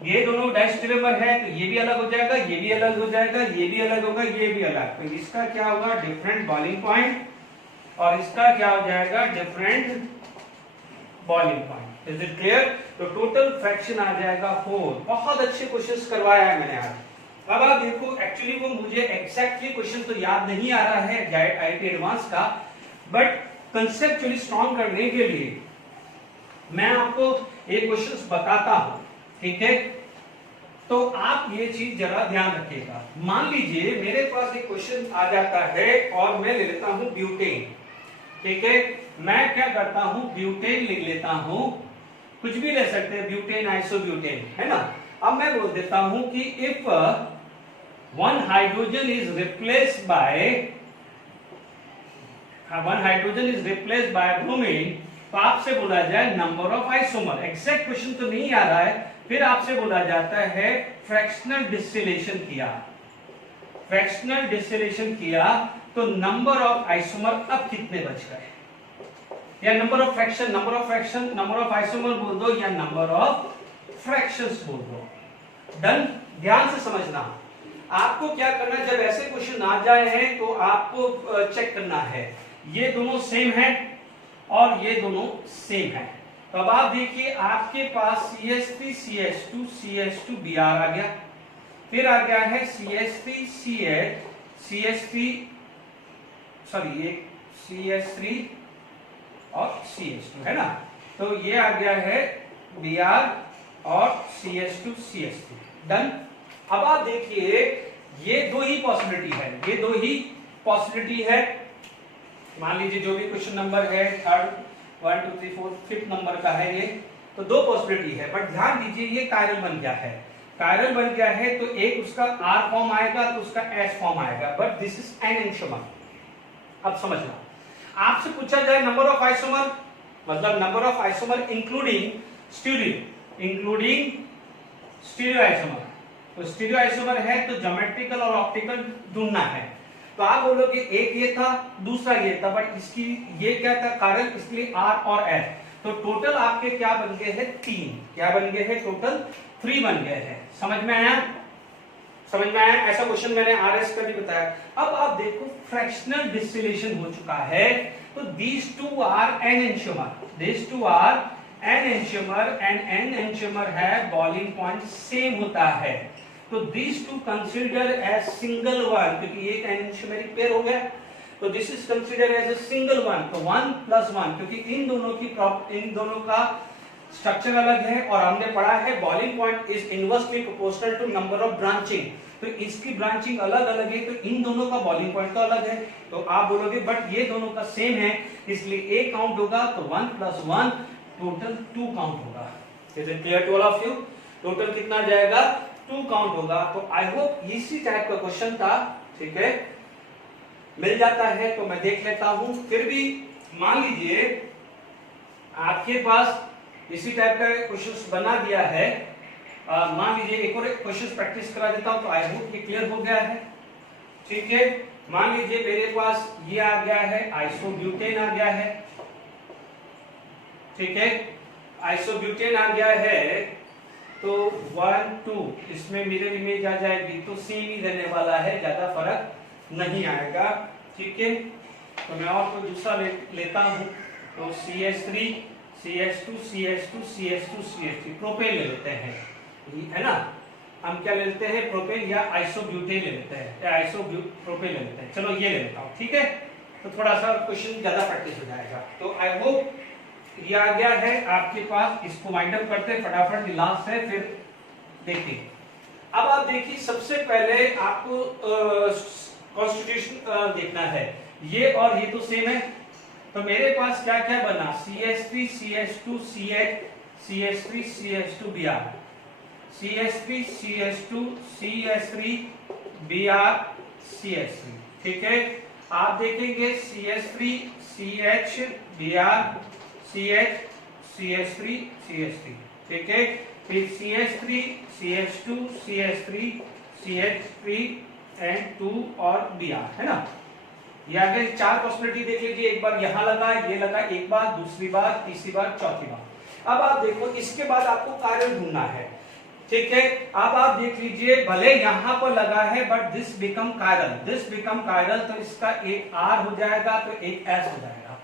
ये दोनों डायस्टीरियोमर है तो ये भी अलग हो जाएगा, ये भी अलग हो जाएगा, ये भी अलग होगा, ये भी अलग। तो इसका क्या होगा डिफरेंट बॉइलिंग पॉइंट और इसका क्या हो जाएगा different boiling point. Is it clear? तो टोटल फ्रैक्शन आ जाएगा 4। बहुत अच्छे क्वेश्चंस करवाया है मैंने आज। अब आप देखो, एक्चुअली वो मुझे एग्जैक्टली क्वेश्चन तो याद नहीं आ रहा है आईआईटी एडवांस का, बट कंसेप्चुअली स्ट्रॉन्ग करने के लिए मैं आपको एक क्वेश्चन बताता हूं, ठीक है। तो आप ये चीज जरा ध्यान रखिएगा। मान लीजिए मेरे पास एक क्वेश्चन आ जाता है और मैं ले लेता हूं ब्यूटेन, ठीक है। मैं क्या करता हूं, ब्यूटेन लिख लेता हूं, कुछ भी ले सकते हैं, ब्यूटेन आइसोब्यूटेन, है ना। अब मैं बोल देता हूं कि if one hydrogen is replaced by bromine, तो आपसे बोला जाए number of isomer. Exact question तो नहीं आ रहा है, फिर आपसे बोला जाता है फ्रैक्शनल डिस्टिलेशन किया, फ्रैक्शनल डिस्टिलेशन किया तो नंबर ऑफ आइसोमर अब कितने बच गए, या number of fraction, number of isomer बोल दो या नंबर ऑफ फ्रैक्शंस बोल दो। डन? ध्यान से समझना। आपको क्या करना है, जब ऐसे क्वेश्चन आ जाए हैं तो आपको चेक करना है ये दोनों सेम है और ये दोनों सेम है। तो अब आप देखिए आपके पास CH3 CH2 CH2 Br आ गया, फिर आ गया है CH3 CH3 और CH2, है ना। तो ये आ गया है Br और CH2 CH3। डन? अब आप देखिए ये 2 ही पॉसिबिलिटी है, ये 2 ही पॉसिबिलिटी है। मान लीजिए जो भी क्वेश्चन नंबर है 3rd 1 2 3 4 5th नंबर का है ये, तो 2 पॉसिबिलिटी है। बट ध्यान दीजिए ये कायरल बन गया है, कायरल बन गया है तो एक उसका R फॉर्म आएगा तो उसका S फॉर्म आएगा, बट दिस इज एनेंटियोमर। अब समझना, आपसे पूछा जाए नंबर ऑफ आइसोमर, मतलब number of isomer including stereo isomer. तो स्टीरियो आइसोमर है तो ज्योमेट्रिकल और ऑप्टिकल ढूंढना है। तो आप बोलोगे एक ये था दूसरा ये था, बट इसकी ये क्या था कारण, इसलिए R और S। तो टोटल आपके क्या बन गए हैं 3, क्या बन गए हैं टोटल 3 बन गए हैं। समझ में आया? समझ में आया? ऐसा क्वेश्चन मैंने आरएस का भी बताया। अब आप देखो फ्रैक्शनल डिस्टिलेशन हो चुका है, तो these two are n enantiomer, these two are n enantiomer and n enantiomer है बॉइलिंग पॉइंट सेम होता है, तो these two consider as single one, क्योंकि एक enantiomeric पेयर हो गया, तो this is considered as a single one, तो 1 + 1, क्योंकि इन दोनों का स्ट्रक्चर अलग है और हमने पढ़ा है boiling point is inversely proportional to number of branching, तो इसकी ब्रांचिंग अलग अलग है, तो इन दोनों का बॉइलिंग पॉइंट तो अलग है, तो आप बोलोगे बट ये दोनों का सेम है, इसलिए एक काउंट होगा, तो 1 + 1 टोटल 2 काउंट होगा। Is it clear to all of you? Total कितना जाएगा? 2 काउंट होगा। तो आई होप इसी टाइप का क्वेश्चन था, ठीक है, मिल जाता है तो मैं देख लेता हूं। फिर भी मान लीजिए आपके पास इसी टाइप का क्वेश्चन बना दिया है, मान लीजिए एक और क्वेश्चन प्रैक्टिस करा देता हूं, तो आई होप ये क्लियर हो गया है, ठीक है। मान लीजिए मेरे पास ये आ गया है, आइसोब्यूटेन आ गया है, ठीक है, आइसोब्यूटेन आ गया है, तो 1 2 इसमें मिरर इमेज आ जाएगी, तो सेम ही रहने वाला है, ज्यादा फर्क नहीं आएगा, ठीक है। तो मैं और कोई दूसरा लेता हूं, तो CH3 CH2 CH2 CH2 CH3 propane ले लेते हैं, है ना, हम क्या ले लेते हैं, प्रोपेन या आइसोब्यूटेन ले लेते हैं, या प्रोपेन ले लेते हैं, चलो ये ले लेता हूं, ठीक है। तो थोड़ा सा क्वेश्चन ज्यादा प्रैक्टिस हो जाएगा। तो आई होप ये आ गया है आपके पास, इसको वाइंड अप करते हैं फटाफट, लास्ट है फिर देखते हैं। अब आप देखिए सबसे पहले आपको कॉन्स्टिट्यूशन देखना है, ये और ये तो सेम है, तो मेरे पास क्या क्या बना, CH3 CH2 CH3 CH2 Br, CH3 CH2 CH3 Br CH3, ठीक है। आप देखेंगे CH3 CH Br CH CH3 CH3, ठीक है। फिर CH3 CH2 CH3 CH3 and 2 और Br, है ना। ये आगे 4 पॉसिबिलिटी देख लीजिए, एक बार यहां लगा, ये लगा, एक बार, दूसरी बार, तीसरी बार, चौथी बार। अब आप देखो इसके बाद आपको कार्य ढूंढना है, ठीक है। अब आप देख लीजिए भले यहां पर लगा है बट दिस बिकम कायरल, तो इसका एक R हो जाएगा तो एक S हो जाएगा।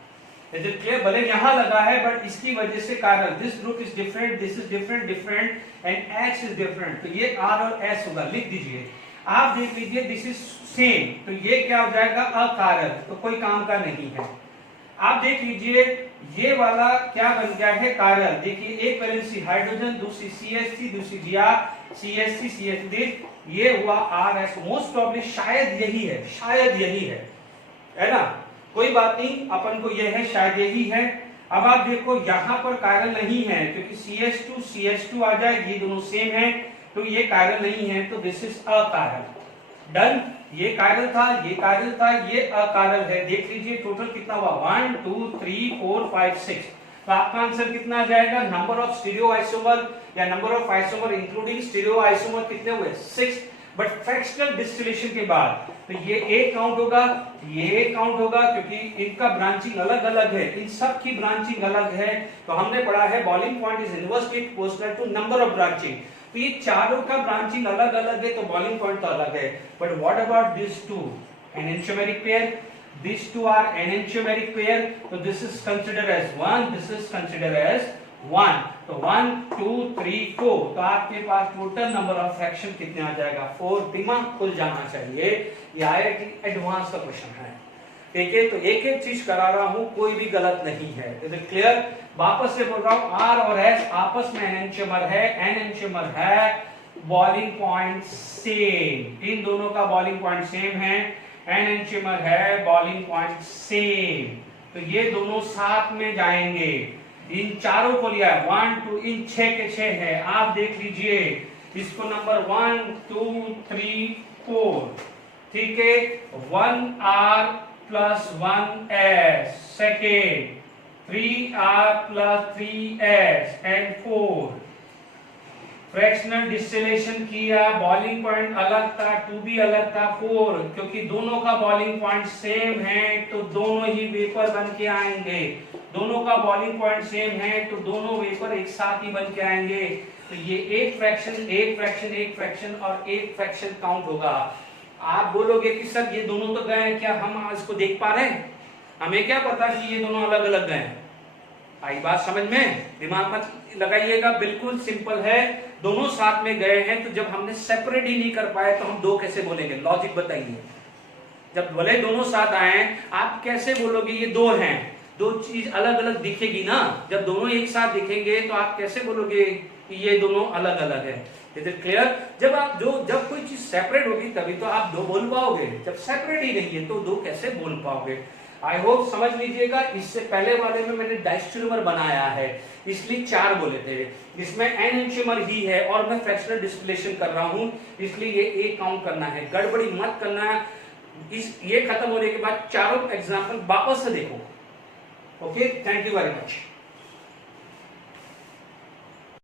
Is it clear? भले यहां लगा है बट इसकी वजह से chiral, this group is different, this is different and H is different, तो ये R और S होगा, लिख दीजिए। आप देख लीजिए दिस इज सेम, तो ये क्या हो जाएगा, अकार्यक, तो कोई काम का नहीं है। आप देख लीजिए ये वाला क्या बन गया है, कार्यल, देखिए एक वैलेंसी हाइड्रोजन, दूसरी CH3, दूसरी Br, CH3 CH3, ये हुआ RS, मोस्ट प्रोबेबली शायद यही है ना, कोई बात नहीं, अपन को ये है शायद यही है। अब आप देखो यहाँ पर कायरल नहीं है, क्योंकि CH2 आ जाए, ये दोनों सेम है, तो ये कायरल नहीं है, तो दिस इज अकायरल। डन, ये कायरल था, ये अकायरल है। देख लीजिए टोटल कितना हुआ, 1 2 3 4 5 6, तो आपका आंसर कितना आ जाएगा, नंबर ऑफ स्टीरियो आइसोमर या number of isomer including stereo isomer कितने हुए, 6। बट फ्रैक्शनल डिस्टिलेशन के बाद तो ये एक काउंट होगा, ये एक काउंट होगा, क्योंकि इनका ब्रांचिंग अलग अलग है, इन सब की ब्रांचिंग अलग है। तो हमने पढ़ा है boiling point is inversely proportional to number of branching, तो ये चारों का ब्रांचिंग अलग अलग है, तो बॉइलिंग पॉइंट तो अलग है। But what about this two enantiomeric pair, these two are enantiomeric pair, so this is considered as 1, this is considered as 1, तो 1 2 3 4, तो आपके पास टोटल नंबर ऑफ फ्रैक्शन कितने आ जाएगा, 4। दिमाग खुल जाना चाहिए, ये IIT एडवांस का क्वेश्चन है, ठीक है। तो एक एक चीज करा रहा हूं, कोई भी गलत नहीं है, इज इट क्लियर? वापस से बोल रहा हूं, R और S आपस में एनेंटियोमर है, बॉइलिंग पॉइंट सेम, इन दोनों का बॉइलिंग पॉइंट सेम है, एनेंटियोमर है, बॉइलिंग पॉइंट सेम, तो ये दोनों साथ में जाएंगे। इन चारों को लिया है 1 2, इन 6 के 6 है। आप देख लीजिए इसको नंबर 1 2 3 4, ठीक है, 1R plus 1S, second 3R plus 3S and 4। Fractional distillation किया, बॉइलिंग पॉइंट अलग था, 2 भी अलग था, 4, क्योंकि दोनों का बॉइलिंग पॉइंट सेम है तो दोनों ही वेपर बन के आएंगे, दोनों का बॉइलिंग पॉइंट सेम है तो दोनों वेपर एक साथ ही बन के आएंगे। तो ये एक फ्रैक्शन एक फ्रैक्शन एक फ्रैक्शन और एक फ्रैक्शन काउंट होगा। आप बोलोगे कि सर ये दोनों तो गए हैं, क्या हम इसको देख पा रहे हैं? हमें क्या पता कि ये दोनों अलग अलग गए हैं? आई बात समझ में? दिमाग मत लगाइएगा, बिल्कुल सिंपल है। दोनों साथ में गए हैं तो जब हमने सेपरेट ही नहीं कर पाए तो हम दो कैसे बोलेंगे? लॉजिक बताइए। जब भले दोनों साथ आए आप कैसे बोलोगे ये दो हैं? दो चीज अलग अलग दिखेगी ना। जब दोनों एक साथ दिखेंगे तो आप कैसे बोलोगे कि ये दोनों अलग अलग है? Is it clear? जब कोई चीज सेपरेट होगी तभी तो आप दो बोल पाओगे, जब सेपरेट ही नहीं है तो दो कैसे बोल पाओगे? आई होप समझ लीजिएगा। इससे पहले वाले में मैंने डायस्ट्रोमर बनाया है इसलिए 4 बोले थे, इसमें एनेंटियोमर ही है और मैं फ्रैक्शनल डिस्टिलेशन कर रहा हूं इसलिए ये एक काउंट करना है। गड़बड़ी मत करना है। ये खत्म होने के बाद चारों एग्जांपल वापस से देखो। Okay, thank you very much.